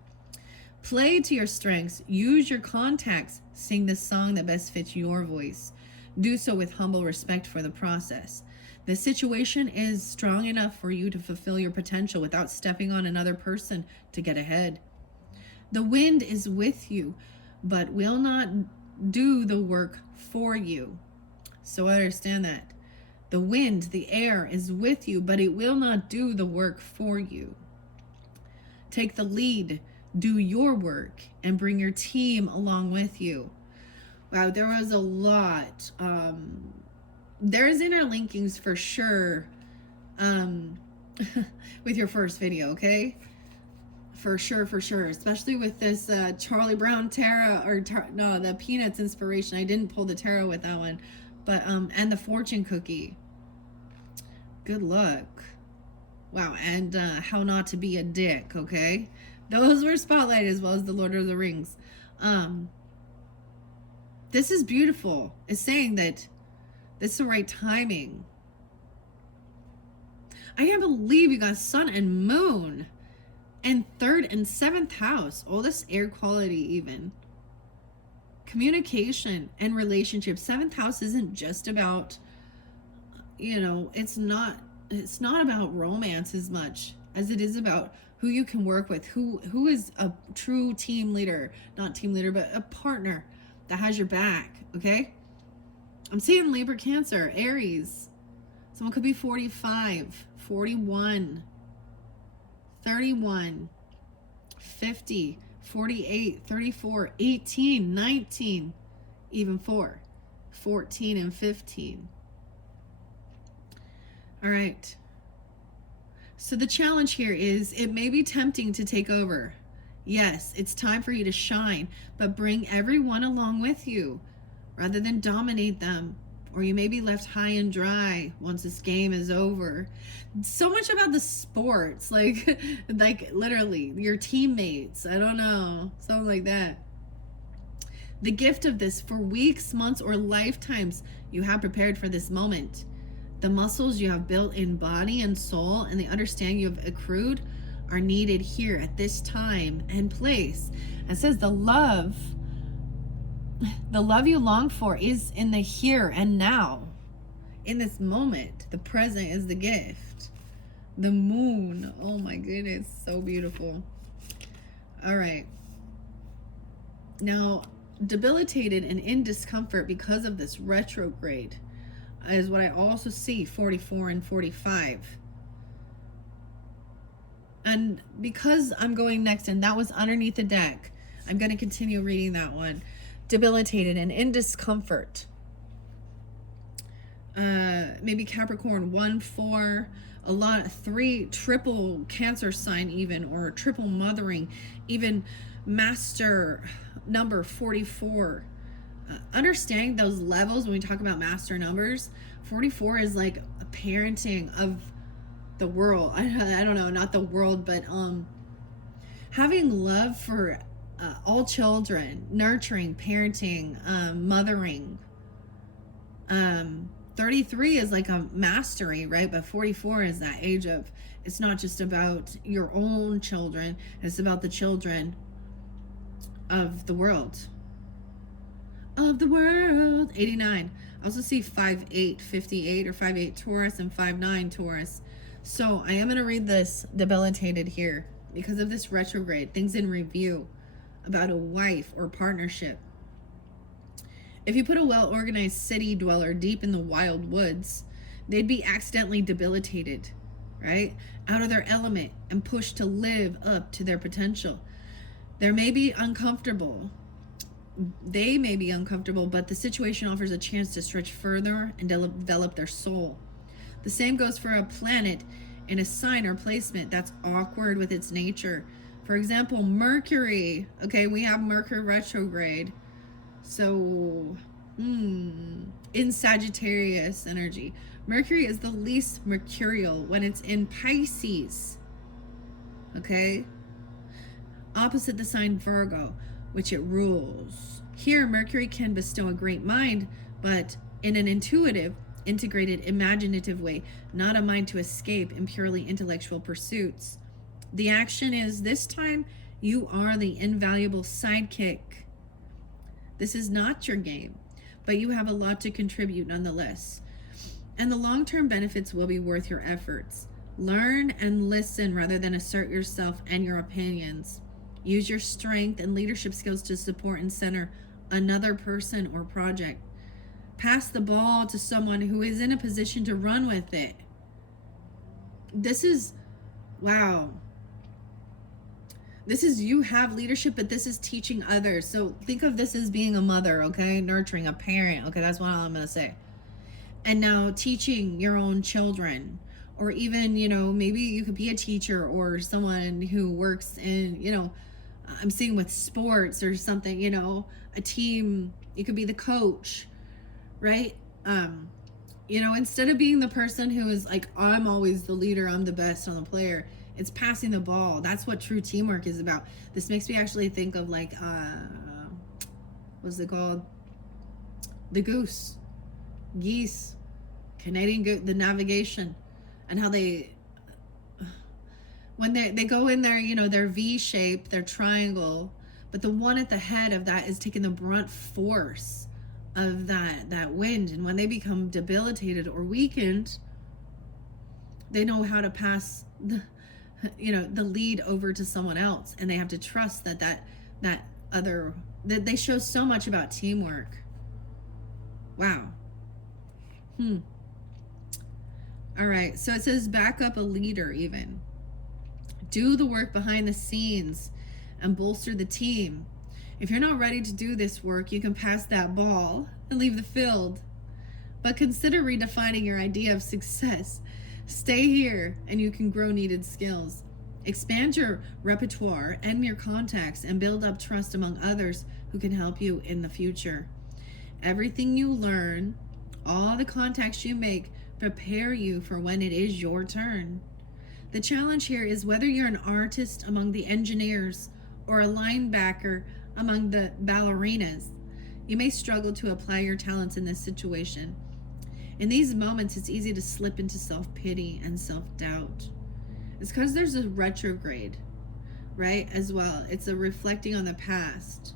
Play to your strengths. Use your contacts. Sing the song that best fits your voice. Do so with humble respect for the process. The situation is strong enough for you to fulfill your potential without stepping on another person to get ahead. The wind is with you, but will not do the work for you. So understand that. The wind, the air is with you, but it will not do the work for you. Take the lead, do your work, and bring your team along with you. Wow, there was a lot. There's interlinkings for sure with your first video, okay? For sure, especially with this Charlie Brown tarot, or the Peanuts inspiration. I didn't pull the tarot with that one, but and the fortune cookie. Good luck. Wow, and how not to be a dick, okay? Those were spotlighted, as well as the Lord of the Rings. This is beautiful. It's saying that this is the right timing. I can't believe you got sun and moon and 3rd and 7th house. Oh, this air quality even. communication and relationships. Seventh house isn't just about, it's not about romance as much as it is about who you can work with, who is a true team leader, not team leader, but a partner that has your back. Okay, I'm seeing Libra, Cancer, Aries. Someone could be 45, 41, 31, 50, 48, 34, 18, 19, even 4, 14, and 15. All right. So the challenge here is, it may be tempting to take over. Yes, it's time for you to shine, but bring everyone along with you rather than dominate them, or you may be left high and dry once this game is over. So much about the sports, like literally your teammates. I don't know, something like that. The gift of this, for weeks, months, or lifetimes, you have prepared for this moment. The muscles you have built in body and soul and the understanding you have accrued are needed here at this time and place. It says the love you long for is in the here and now. In this moment, the present is the gift. The moon, oh my goodness, so beautiful. All right. Now, debilitated and in discomfort because of this retrograde is what I also see, 44 and 45. And because I'm going next, and that was underneath the deck, I'm going to continue reading that one. Debilitated and in discomfort. Maybe Capricorn 1, 4, a lot, 3, triple Cancer sign even, or triple mothering, even master number 44. Understanding those levels when we talk about master numbers, 44 is like a parenting of the world. I don't know, not the world, but having love for all children, nurturing, parenting, mothering. 33 is like a mastery, right? But 44 is that age of, it's not just about your own children, it's about the children of the world. 89. I also see 5-8, 58, or 5-8 Taurus, and 5-9 Taurus. So I am going to read this debilitated here because of this retrograde, things in review about a wife or partnership. If you put a well-organized city dweller deep in the wild woods, they'd be accidentally debilitated, right? Out of their element and pushed to live up to their potential. They may be uncomfortable, but the situation offers a chance to stretch further and develop their soul. The same goes for a planet in a sign or placement that's awkward with its nature. For example, Mercury. Okay, we have Mercury retrograde. So, in Sagittarius energy, Mercury is the least mercurial when it's in Pisces. Okay? Opposite the sign Virgo, which it rules. Here, Mercury can bestow a great mind, but in an intuitive, integrated, imaginative way, not a mind to escape in purely intellectual pursuits. The action is, this time, you are the invaluable sidekick. This is not your game, but you have a lot to contribute nonetheless. And the long-term benefits will be worth your efforts. Learn and listen rather than assert yourself and your opinions. Use your strength and leadership skills to support and center another person or project. Pass the ball to someone who is in a position to run with it. This is, wow. This is, you have leadership, but this is teaching others. So think of this as being a mother, okay? Nurturing, a parent, okay? That's what I'm going to say. And now teaching your own children, or even, maybe you could be a teacher or someone who works in, I'm seeing with sports or something, a team, you could be the coach, right? Instead of being the person who is like, I'm always the leader, I'm the best on the player, it's passing the ball. That's what true teamwork is about. This makes me actually think of like, what's it called? The geese, Canadian the navigation, and how they, when they go in there, their V shape, their triangle, But the one at the head of that is taking the brunt force of that wind. And when they become debilitated or weakened, they know how to pass the lead over to someone else, and they have to trust that they show so much about teamwork. Wow. All right, so it says back up a leader even. Do the work behind the scenes and bolster the team. If you're not ready to do this work, you can pass that ball and leave the field. But consider redefining your idea of success. Stay here and you can grow needed skills. Expand your repertoire and your contacts and build up trust among others who can help you in the future. Everything you learn, all the contacts you make, prepare you for when it is your turn. The challenge here is whether you're an artist among the engineers or a linebacker among the ballerinas. You may struggle to apply your talents in this situation. In these moments, it's easy to slip into self-pity and self-doubt. It's because there's a retrograde, right, as well. It's a reflecting on the past.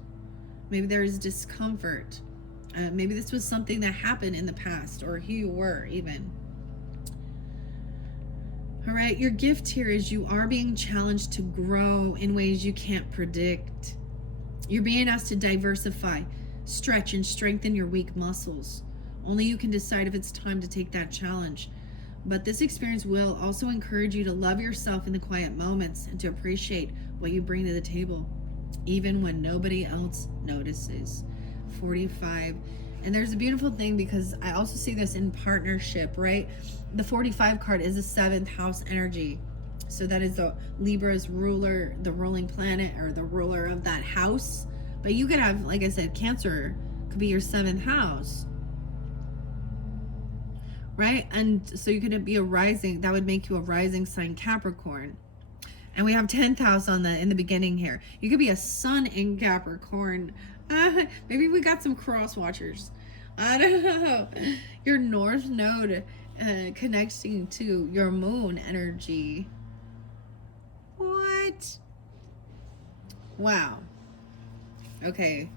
Maybe there's discomfort. Maybe this was something that happened in the past, or who you were even. All right, your gift here is you are being challenged to grow in ways you can't predict. You're being asked to diversify, stretch, and strengthen your weak muscles. Only you can decide if it's time to take that challenge. But this experience will also encourage you to love yourself in the quiet moments and to appreciate what you bring to the table, even when nobody else notices. 45. And there's a beautiful thing, because I also see this in partnership, right? The 45 card is a 7th house energy. So that is the Libra's ruler, the ruling planet, or the ruler of that house. But you could have, like I said, Cancer could be your 7th house, right? And so you could be a rising, that would make you a rising sign Capricorn. And we have 10th house in the beginning here. You could be a sun in Capricorn. Maybe we got some cross watchers. I don't know. Your north node connecting to your moon energy. What? Wow. Okay,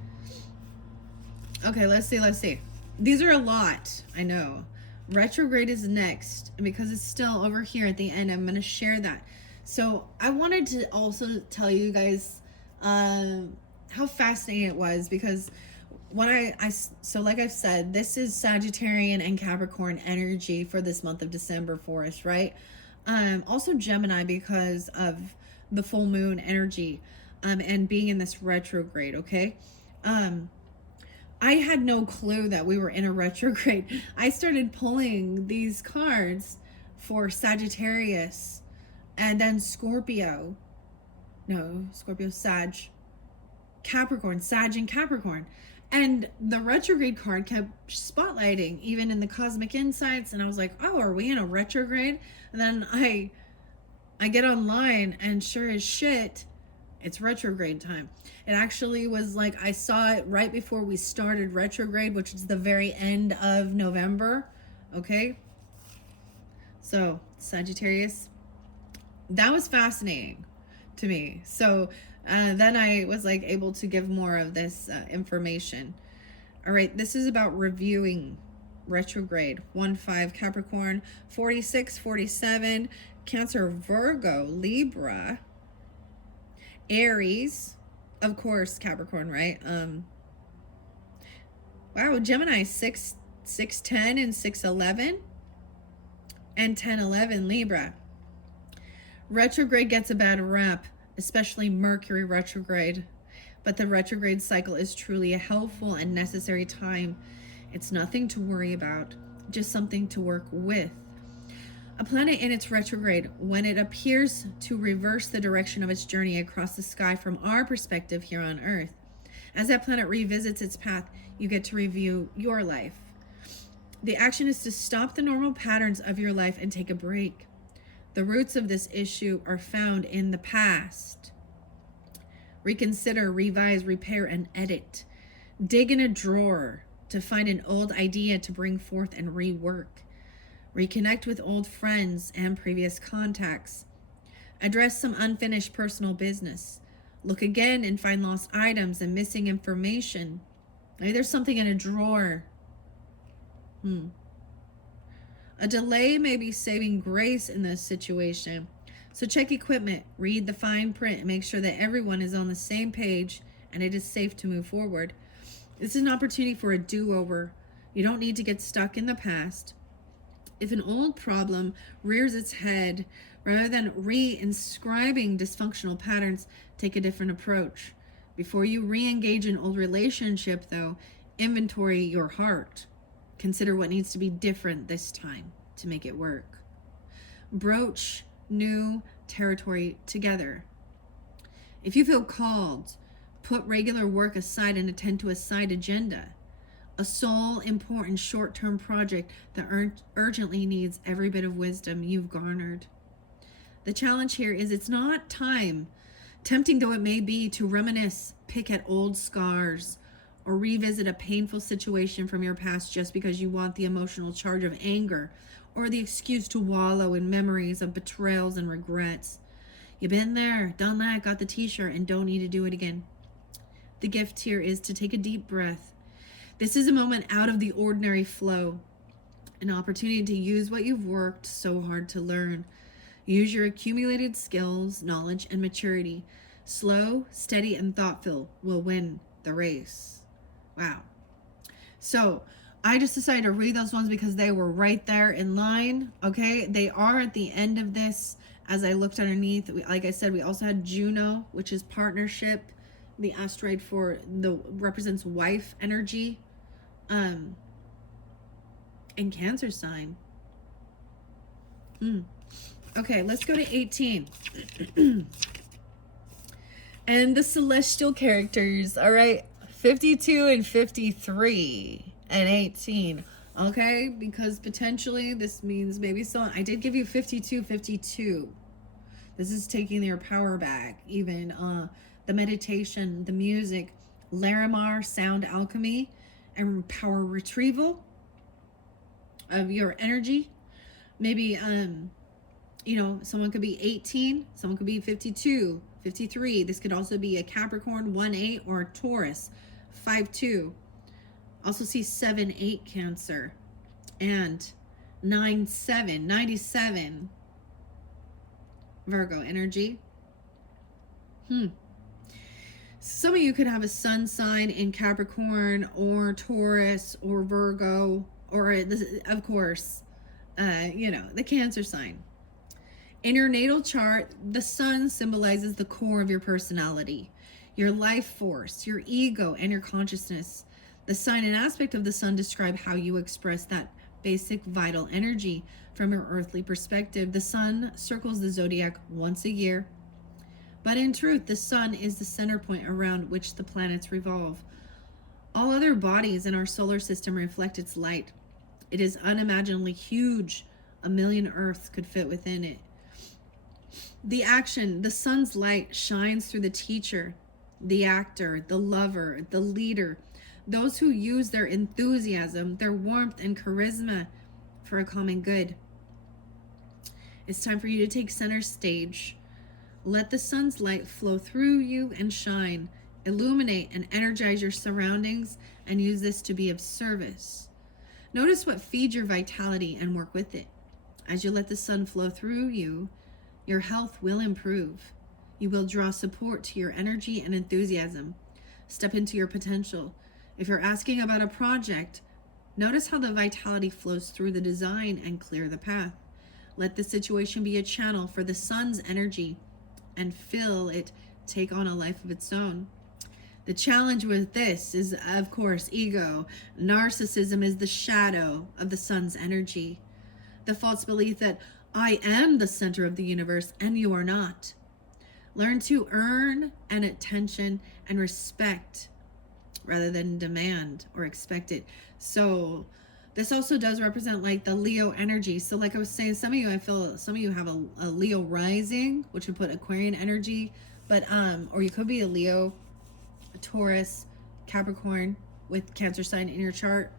let's see. These are a lot, I know. Retrograde is next, and because it's still over here at the end, I'm going to share that. So I wanted to also tell you guys how fascinating it was, because when so like I've said, this is Sagittarian and Capricorn energy for this month of December for us, right? Also Gemini, because of the full moon energy and being in this retrograde, okay? I had no clue that we were in a retrograde. I started pulling these cards for Sagittarius and then Scorpio, Sag, Capricorn, Sag and Capricorn. And the retrograde card kept spotlighting, even in the cosmic insights. And I was like, oh, are we in a retrograde? And then I get online, and sure as shit, it's retrograde time. It actually was like, I saw it right before we started retrograde, which is the very end of November. Okay. So Sagittarius, that was fascinating to me. So then I was like able to give more of this information. All right, this is about reviewing retrograde. 1-5 Capricorn, 46, 47 Cancer, Virgo, Libra, Aries, of course Capricorn, right? Wow, Gemini 6, 10 and 6-11 and 10-11 Libra. Retrograde gets a bad rep, especially Mercury retrograde, but the retrograde cycle is truly a helpful and necessary time. It's nothing to worry about, just something to work with. A planet in its retrograde, when it appears to reverse the direction of its journey across the sky from our perspective here on Earth, as that planet revisits its path, you get to review your life. The action is to stop the normal patterns of your life and take a break. The roots of this issue are found in the past. Reconsider, revise, repair, and edit. Dig in a drawer to find an old idea to bring forth and rework. Reconnect with old friends and previous contacts. Address some unfinished personal business. Look again and find lost items and missing information. Maybe there's something in a drawer. A delay may be saving grace in this situation. So check equipment, read the fine print, and make sure that everyone is on the same page and it is safe to move forward. This is an opportunity for a do-over. You don't need to get stuck in the past. If an old problem rears its head, rather than re-inscribing dysfunctional patterns, take a different approach. Before you re-engage an old relationship, though, inventory your heart. Consider what needs to be different this time to make it work. Broach new territory together. If you feel called, put regular work aside and attend to a side agenda. A sole important short-term project that urgently needs every bit of wisdom you've garnered. The challenge here is it's not time, tempting though it may be, to reminisce, pick at old scars, or revisit a painful situation from your past just because you want the emotional charge of anger or the excuse to wallow in memories of betrayals and regrets. You've been there, done that, got the t-shirt, and don't need to do it again. The gift here is to take a deep breath. This is a moment out of the ordinary flow, an opportunity to use what you've worked so hard to learn. Use your accumulated skills, knowledge, and maturity. Slow, steady, and thoughtful will win the race. Wow. So I just decided to read those ones because they were right there in line. Okay. They are at the end of this. As I looked underneath, like I said, we also had Juno, which is partnership. The asteroid represents wife energy. And Cancer sign. Okay, let's go to 18. And the celestial characters, all right? 52 and 53 and 18. Okay, because potentially this means maybe so. I did give you 52. This is taking your power back. Even the meditation, the music, Larimar, sound alchemy, and power retrieval of your energy. Maybe someone could be 18, someone could be 52, 53. This could also be a Capricorn 1-8 or a Taurus 5-2. Also see 7-8 Cancer and 9-7, 97 Virgo energy. Some of you could have a sun sign in Capricorn or Taurus or Virgo, or of course, the Cancer sign. In your natal chart, the sun symbolizes the core of your personality, your life force, your ego, and your consciousness. The sign and aspect of the sun describe how you express that basic vital energy from your earthly perspective. The sun circles the zodiac once a year, but in truth, the sun is the center point around which the planets revolve. All other bodies in our solar system reflect its light. It is unimaginably huge. 1 million Earths could fit within it. The action, the sun's light shines through the teacher, the actor, the lover, the leader, those who use their enthusiasm, their warmth, and charisma for a common good. It's time for you to take center stage. Let the sun's light flow through you and shine. Illuminate and energize your surroundings and use this to be of service. Notice what feeds your vitality and work with it. As you let the sun flow through you, your health will improve. You will draw support to your energy and enthusiasm. Step into your potential. If you're asking about a project, notice how the vitality flows through the design and clear the path. Let the situation be a channel for the sun's energy and feel it take on a life of its own. The challenge with this is, of course, ego. Narcissism is the shadow of the sun's energy. The false belief that I am the center of the universe and you are not. Learn to earn an attention and respect rather than demand or expect it. So this also does represent like the Leo energy. So like I was saying, I feel some of you have a Leo rising, which would put Aquarian energy, but or you could be a Leo, a Taurus, Capricorn with Cancer sign in your chart.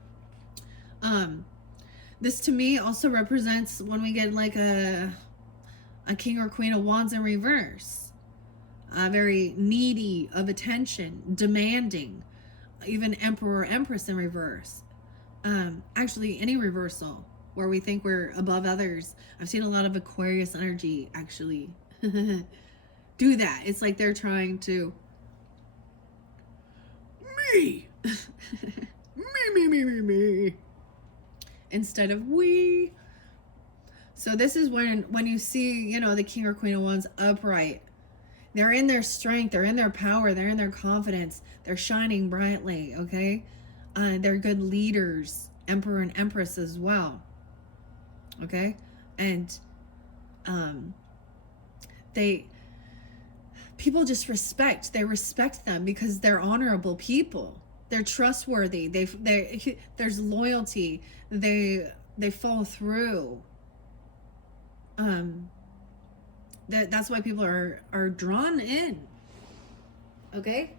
This to me also represents when we get like a King or Queen of Wands in reverse. very needy of attention, demanding, even Emperor, Empress in reverse. Actually, any reversal where we think we're above others. I've seen a lot of Aquarius energy actually do that. It's like they're trying to me, me, instead of we. So this is when you see, you know, the King or Queen of Wands upright. They're in their strength, they're in their power, they're in their confidence, they're shining brightly, okay? They're good leaders, Emperor and Empress as well, okay? And people just they respect them because they're honorable people. They're trustworthy. There's loyalty. They follow through. That's why people are drawn in. Okay?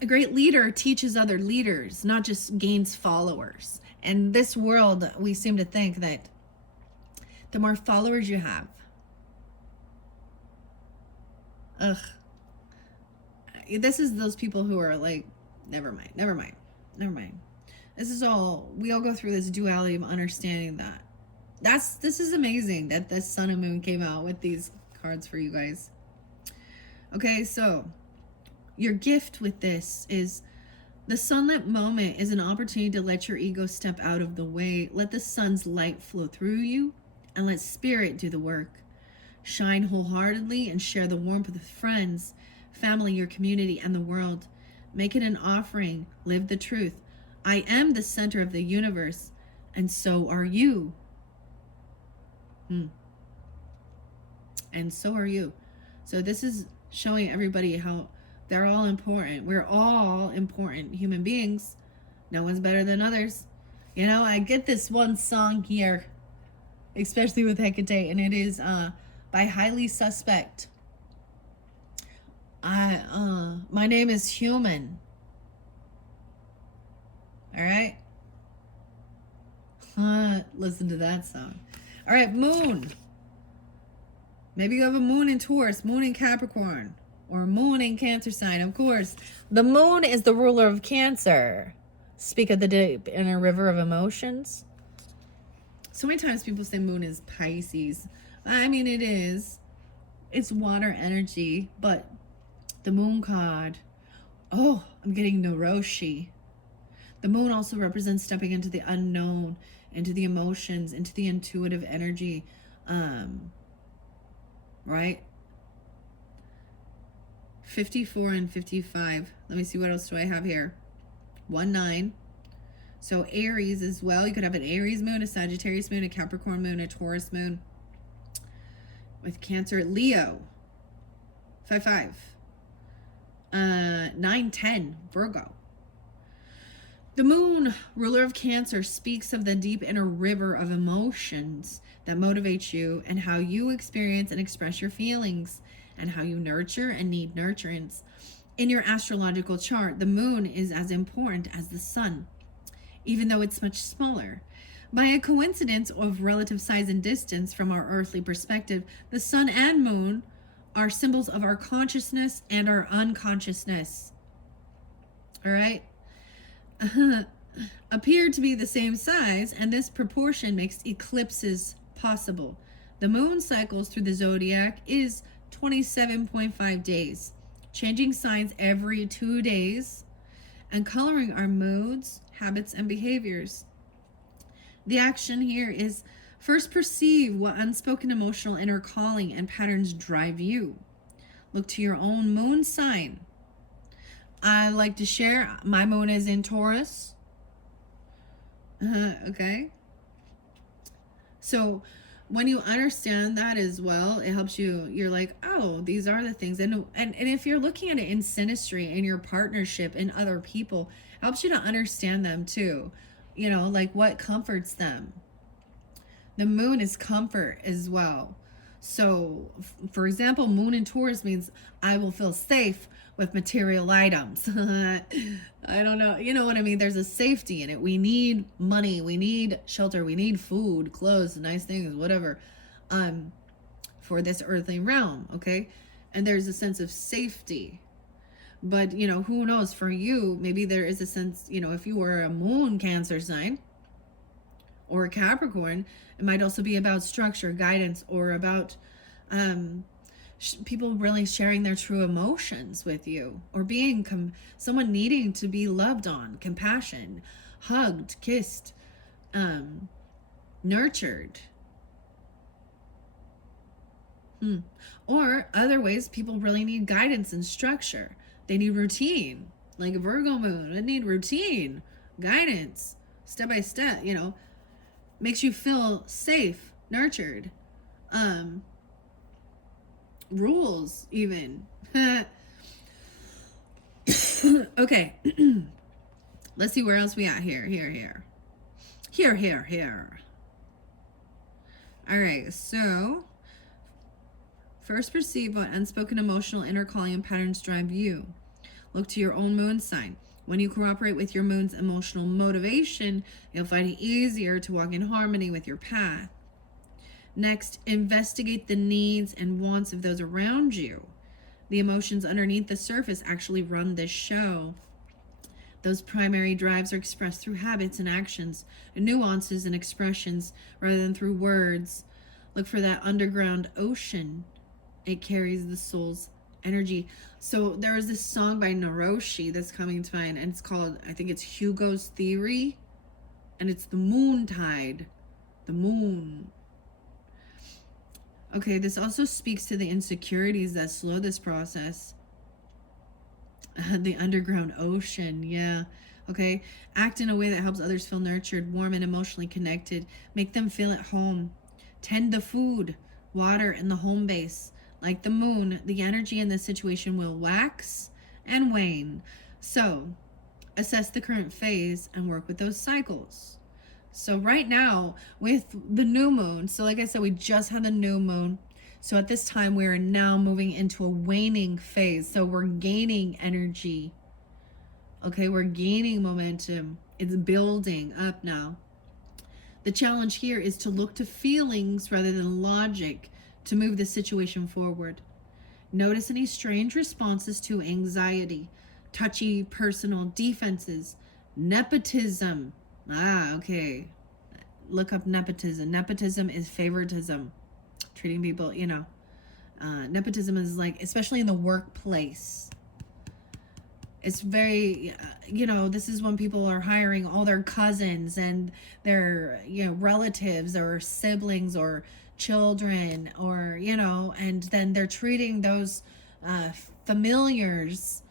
A great leader teaches other leaders, not just gains followers. And this world, we seem to think that the more followers you have, this is those people who are like, never mind. This is all, we all go through this duality of understanding that. This is amazing that the Sun and Moon came out with these cards for you guys. Okay, so your gift with this is the sunlit moment is an opportunity to let your ego step out of the way. Let the sun's light flow through you and let spirit do the work. Shine wholeheartedly and share the warmth with friends, family, your community, and the world. Make it an offering. Live the truth. I am the center of the universe, and so are you. And so are you. So this is showing everybody how they're all important. We're all important human beings. No one's better than others. You know, I get this one song here, especially with Hecate, and it is by Highly Suspect. My name is Human. All right? Listen to that song. All right, Moon. Maybe you have a Moon in Taurus, Moon in Capricorn, or Moon in Cancer sign, of course. The Moon is the ruler of Cancer. Speak of the deep inner river of emotions. So many times people say Moon is Pisces. I mean, it is. It's water energy, but the Moon card. Oh, I'm getting Noroshi. The Moon also represents stepping into the unknown, into the emotions, into the intuitive energy. Right? 54 and 55. Let me see, what else do I have here? 1-9. So Aries as well. You could have an Aries moon, a Sagittarius moon, a Capricorn moon, a Taurus moon. With Cancer, Leo. 5-5. 9-10, Virgo. The Moon, ruler of Cancer, speaks of the deep inner river of emotions that motivates you and how you experience and express your feelings and how you nurture and need nurturance. In your astrological chart, the Moon is as important as the Sun, even though it's much smaller. By a coincidence of relative size and distance from our earthly perspective, the Sun and Moon are symbols of our consciousness and our unconsciousness. All right? Appear to be the same size, and this proportion makes eclipses possible. The moon cycles through the zodiac is 27.5 days, changing signs every 2 days and coloring our moods, habits, and behaviors. The action here is first perceive what unspoken emotional inner calling and patterns drive you. Look to your own moon sign. I like to share, my moon is in Taurus. Okay. So when you understand that as well, it helps you, you're like, oh, these are the things. And if you're looking at it in synastry, in your partnership, in other people, it helps you to understand them too. You know, like what comforts them. The moon is comfort as well. So, for example, Moon in Taurus means I will feel safe with material items. I don't know. You know what I mean? There's a safety in it. We need money. We need shelter. We need food, clothes, nice things, whatever, for this earthly realm, okay? and there's a sense of safety. But, you know, who knows, for you, maybe there is a sense, you know, if you were a moon Cancer sign or a Capricorn, it might also be about structure, guidance, or about people really sharing their true emotions with you, or being someone needing to be loved on, compassion, hugged, kissed, nurtured. Or other ways, people really need guidance and structure. They need routine, like a Virgo moon. They need routine, guidance, step by step, you know, makes you feel safe, nurtured, rules even. Okay. Let's see where else we at here. All right, so first perceive what unspoken emotional inner calling and patterns drive you. Look to your own moon sign. When you cooperate with your moon's emotional motivation, you'll find it easier to walk in harmony with your path. Next, investigate the needs and wants of those around you. The emotions underneath the surface actually run this show. Those primary drives are expressed through habits and actions, and nuances and expressions, rather than through words. Look for that underground ocean. It carries the soul's energy. So there is this song by Naroshi that's coming to mind, and it's called, I think it's Hugo's Theory, and it's the moon tide. The moon. Okay, this also speaks to the insecurities that slow this process. The underground ocean, yeah. Okay, act in a way that helps others feel nurtured, warm, and emotionally connected. Make them feel at home. Tend the food, water, and the home base. Like the moon, the energy in this situation will wax and wane. So, assess the current phase and work with those cycles. So right now, with the new moon, so like I said, we just had the new moon. So at this time, we are now moving into a waning phase. So we're gaining energy. Okay, we're gaining momentum. It's building up now. The challenge here is to look to feelings rather than logic to move the situation forward. Notice any strange responses to anxiety, touchy personal defenses, nepotism. Okay. Look up nepotism. Nepotism is favoritism. Treating people, you know. Nepotism is like, especially in the workplace. It's very, you know, this is when people are hiring all their cousins and their, you know, relatives or siblings or children, or, you know, and then they're treating those familiars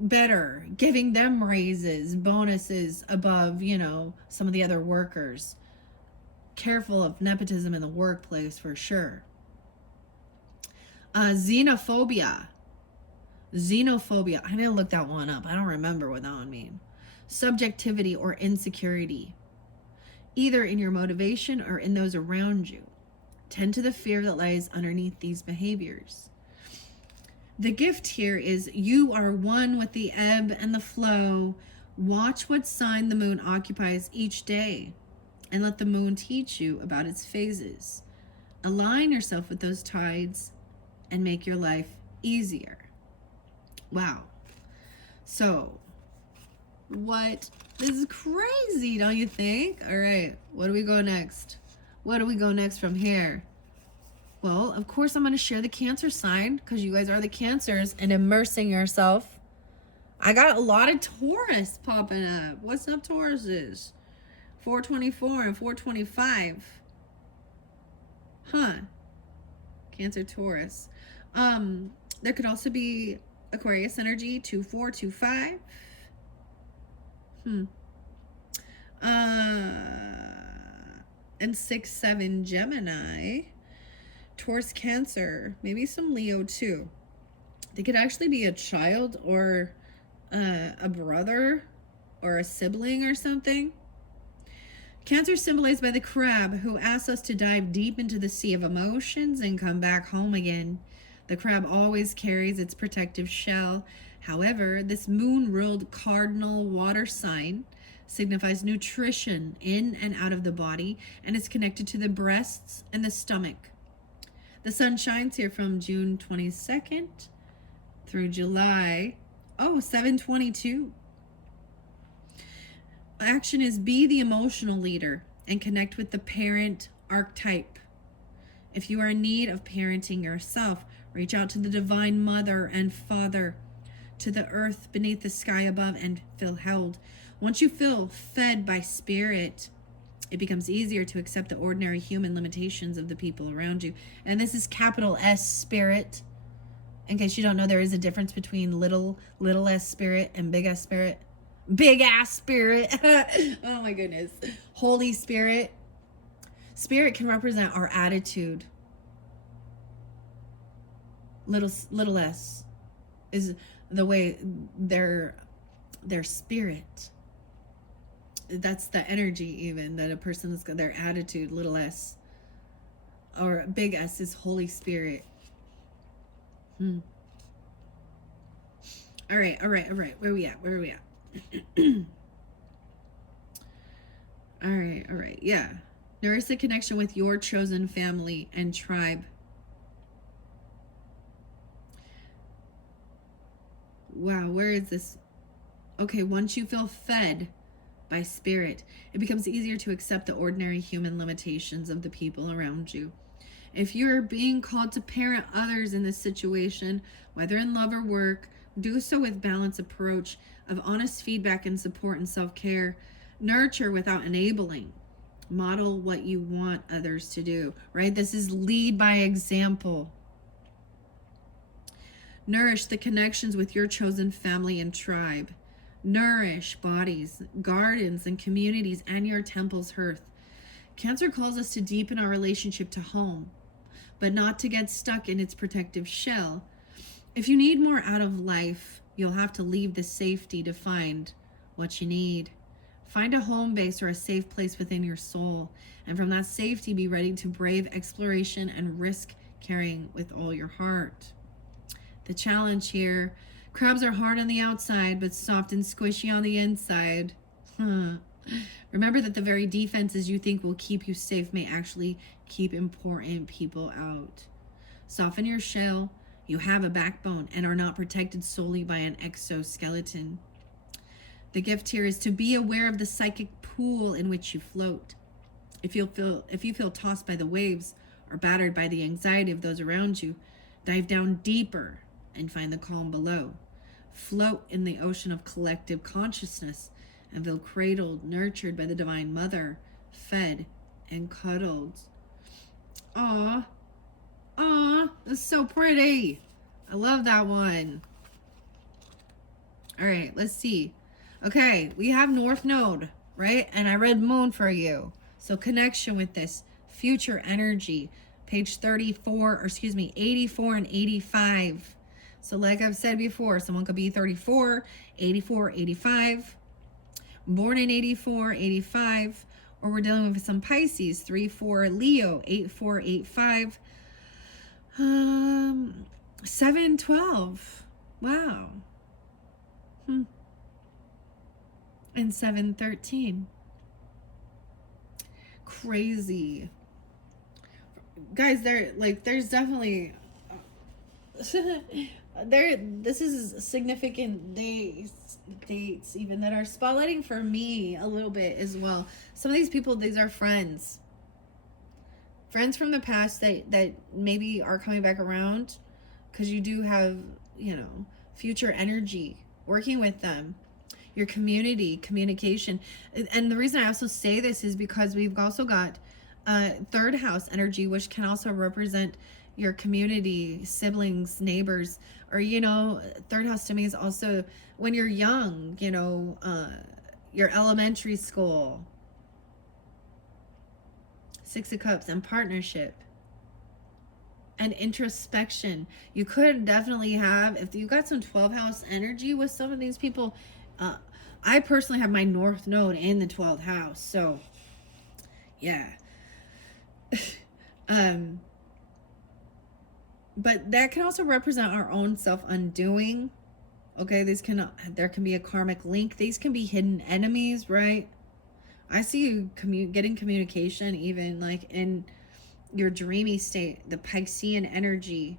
better, giving them raises, bonuses above, you know, some of the other workers. Careful of nepotism in the workplace for sure. Xenophobia. I need to look that one up. I don't remember what that one means. Subjectivity or insecurity, either in your motivation or in those around you. Tend to the fear that lies underneath these behaviors. The gift here is you are one with the ebb and the flow. Watch what sign the moon occupies each day and let the moon teach you about its phases. Align yourself with those tides and make your life easier. Wow. So, this is crazy, don't you think? All right, what do we go next? From here? Well, of course, I'm going to share the Cancer sign because you guys are the Cancers and immersing yourself. I got a lot of Taurus popping up. What's up, Tauruses? 424 and 425. Cancer, Taurus. There could also be Aquarius energy, 2425. And 6-7 Gemini. Taurus, Cancer, maybe some Leo too. They could actually be a child or a brother or a sibling or something. Cancer symbolized by the crab, who asks us to dive deep into the sea of emotions and come back home again. The crab always carries its protective shell. However, this moon-ruled cardinal water sign signifies nutrition in and out of the body and is connected to the breasts and the stomach. The sun shines here from June 22nd through July. Oh, 7/22. Action is be the emotional leader and connect with the parent archetype. If you are in need of parenting yourself, reach out to the divine mother and father, to the earth beneath the sky above, and feel held. Once you feel fed by spirit, it becomes easier to accept the ordinary human limitations of the people around you. And this is capital S spirit. In case you don't know, there is a difference between little s spirit and big S spirit. Big ass spirit. Oh my goodness. Holy Spirit. Spirit can represent our attitude. Little s is the way their spirit. That's the energy even that a person is, their attitude. Little s. Or big S is Holy Spirit. All right. Where are we at? All right. Yeah. Nourish the connection with your chosen family and tribe. Wow, where is this? Okay, once you feel fed by spirit, it becomes easier to accept the ordinary human limitations of the people around you. If you're being called to parent others in this situation, whether in love or work, do so with balanced approach of honest feedback and support and self-care. Nurture without enabling. Model what you want others to do, right? This is lead by example. Nourish the connections with your chosen family and tribe. Nourish bodies, gardens, and communities, and your temple's hearth. Cancer calls us to deepen our relationship to home, but not to get stuck in its protective shell. If you need more out of life, you'll have to leave the safety to find what you need. Find a home base or a safe place within your soul, and from that safety, be ready to brave exploration and risk carrying with all your heart. The challenge here, crabs are hard on the outside, but soft and squishy on the inside. Remember that the very defenses you think will keep you safe may actually keep important people out. Soften your shell. You have a backbone and are not protected solely by an exoskeleton. The gift here is to be aware of the psychic pool in which you float. If you feel tossed by the waves or battered by the anxiety of those around you, dive down deeper and find the calm below. Float in the ocean of collective consciousness and feel cradled, nurtured by the Divine Mother, fed and cuddled. Aw, that's so pretty. I love that one. All right, let's see. Okay, we have North Node, right? And I read Moon for you. So connection with this future energy, page 84 and 85. So like I've said before, someone could be 34, 84, 85, born in 84, 85, or we're dealing with some Pisces, 3-4 Leo, 8-4, 8-5, 7-12. Wow. And 7-13. Crazy. Guys, there's definitely this is significant dates even that are spotlighting for me a little bit as well. Some of these people, these are friends from the past that maybe are coming back around, because you do have, future energy working with them. Your community, communication. And the reason I also say this is because we've also got third house energy, which can also represent your community, siblings, neighbors, or, third house to me is also when you're young, your elementary school. 6 of Cups and partnership and introspection. You could definitely have, if you got some 12th house energy with some of these people. I personally have my North Node in the 12th house, so yeah. But that can also represent our own self-undoing. Okay, there can be a karmic link. These can be hidden enemies, right? I see you getting communication even like in your dreamy state, the Piscean energy.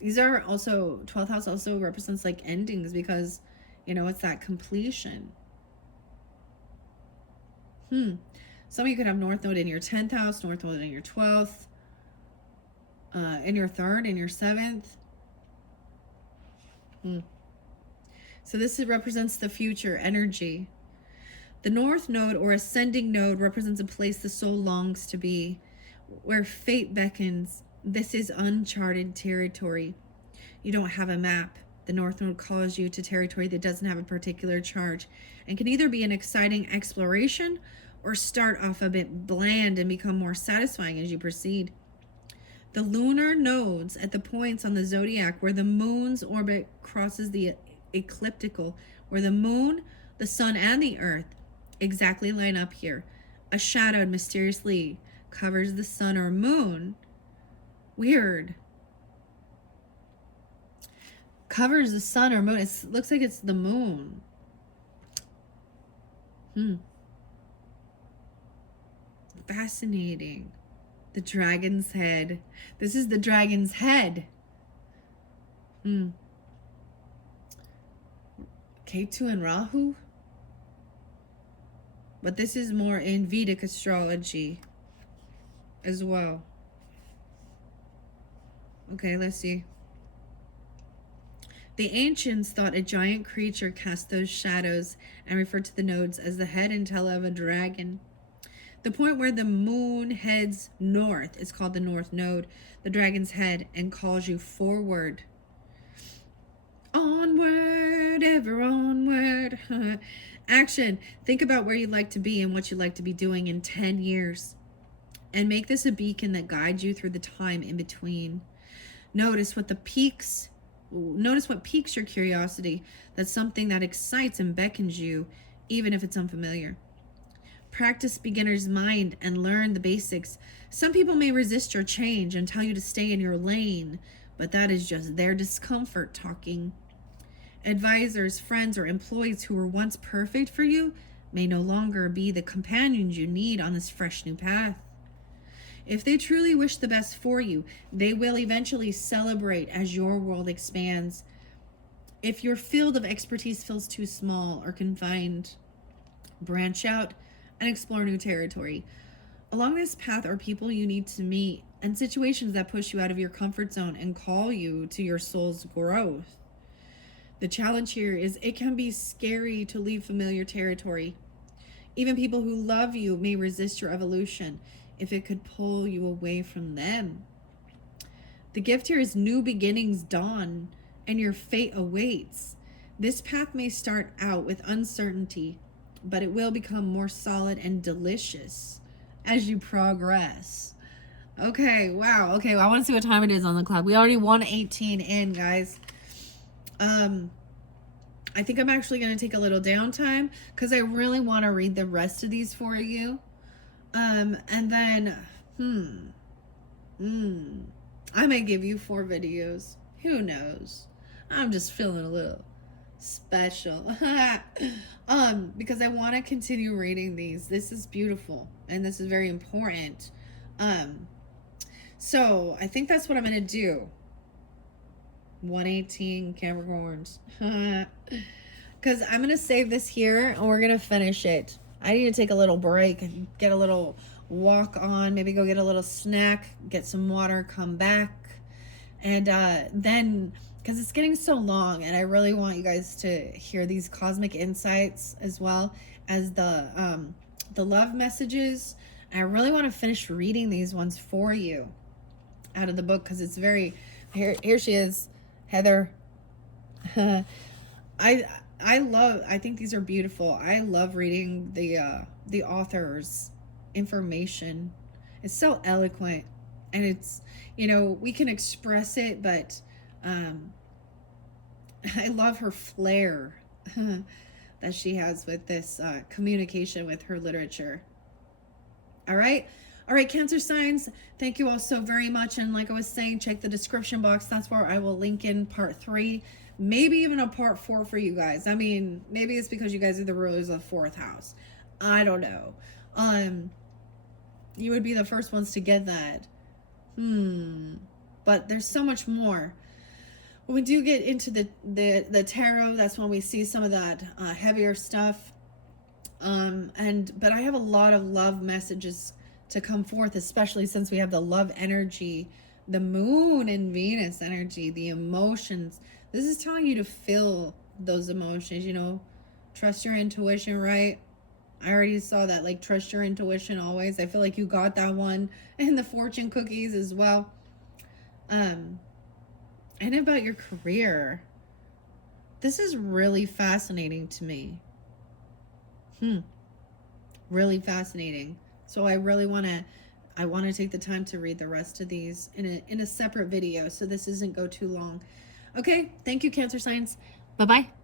These are also, 12th house also represents like endings, because, you know, it's that completion. Some of you could have North Node in your 10th house, North Node in your 12th, in your 3rd, in your 7th. So this represents the future energy. The North Node or ascending node represents a place the soul longs to be, where fate beckons. This is uncharted territory. You don't have a map. The North Node calls you to territory that doesn't have a particular charge, and can either be an exciting exploration or start off a bit bland and become more satisfying as you proceed. The lunar nodes at the points on the zodiac where the moon's orbit crosses the ecliptical, where the moon, the sun, and the earth exactly line up here. A shadow mysteriously covers the sun or moon. Weird. Covers the sun or moon. It looks like it's the moon. Fascinating. The dragon's head. This is the dragon's head. Ketu and Rahu. But this is more in Vedic astrology as well. Okay, let's see. The ancients thought a giant creature cast those shadows and referred to the nodes as the head and tail of a dragon. The point where the moon heads north is called the North Node, the dragon's head, and calls you forward. Onward, ever onward. Action. Think about where you'd like to be and what you'd like to be doing in 10 years. And make this a beacon that guides you through the time in between. Notice what piques your curiosity. That's something that excites and beckons you, even if it's unfamiliar. Practice beginner's mind and learn the basics. Some people may resist your change and tell you to stay in your lane, but that is just their discomfort talking. Advisors, friends, or employees who were once perfect for you may no longer be the companions you need on this fresh new path. If they truly wish the best for you, they will eventually celebrate as your world expands. If your field of expertise feels too small or confined, branch out and explore new territory. Along this path are people you need to meet and situations that push you out of your comfort zone and call you to your soul's growth. The challenge here is it can be scary to leave familiar territory. Even people who love you may resist your evolution if it could pull you away from them. The gift here is new beginnings dawn, and your fate awaits. This path may start out with uncertainty, but it will become more solid and delicious as you progress. Okay, wow. Okay, well, I want to see what time it is on the clock. We already 1:18 in, guys. I think I'm actually going to take a little downtime because I really want to read the rest of these for you. And then, I may give you 4 videos. Who knows? I'm just feeling a little special. Because I want to continue reading these. This is beautiful and this is very important. So I think that's what I'm going to do. 1:18 Capricorns. Because I'm going to save this here and we're going to finish it. I need to take a little break and get a little walk on, maybe go get a little snack, get some water, come back. And then, because it's getting so long and I really want you guys to hear these cosmic insights as well as the love messages. And I really want to finish reading these ones for you out of the book because it's very, here she is, Heather. I think these are beautiful. I love reading the author's information. It's so eloquent and it's, we can express it, but I love her flair that she has with this communication with her literature. All right, Cancer signs, thank you all so very much. And like I was saying, check the description box. That's where I will link in part 3. Maybe even a part 4 for you guys. I mean, maybe it's because you guys are the rulers of the 4th house. I don't know. You would be the first ones to get that. But there's so much more. When we do get into the tarot, that's when we see some of that heavier stuff. But I have a lot of love messages to come forth, especially since we have the love energy, the moon and Venus energy, the emotions. This is telling you to feel those emotions, you know, trust your intuition, right? I already saw that, like, trust your intuition always. I feel like you got that one in the fortune cookies as well. And about your career. This is really fascinating to me. Really fascinating. So I really want to take the time to read the rest of these in a separate video, so this doesn't go too long. Okay, thank you, Cancer signs. Bye-bye.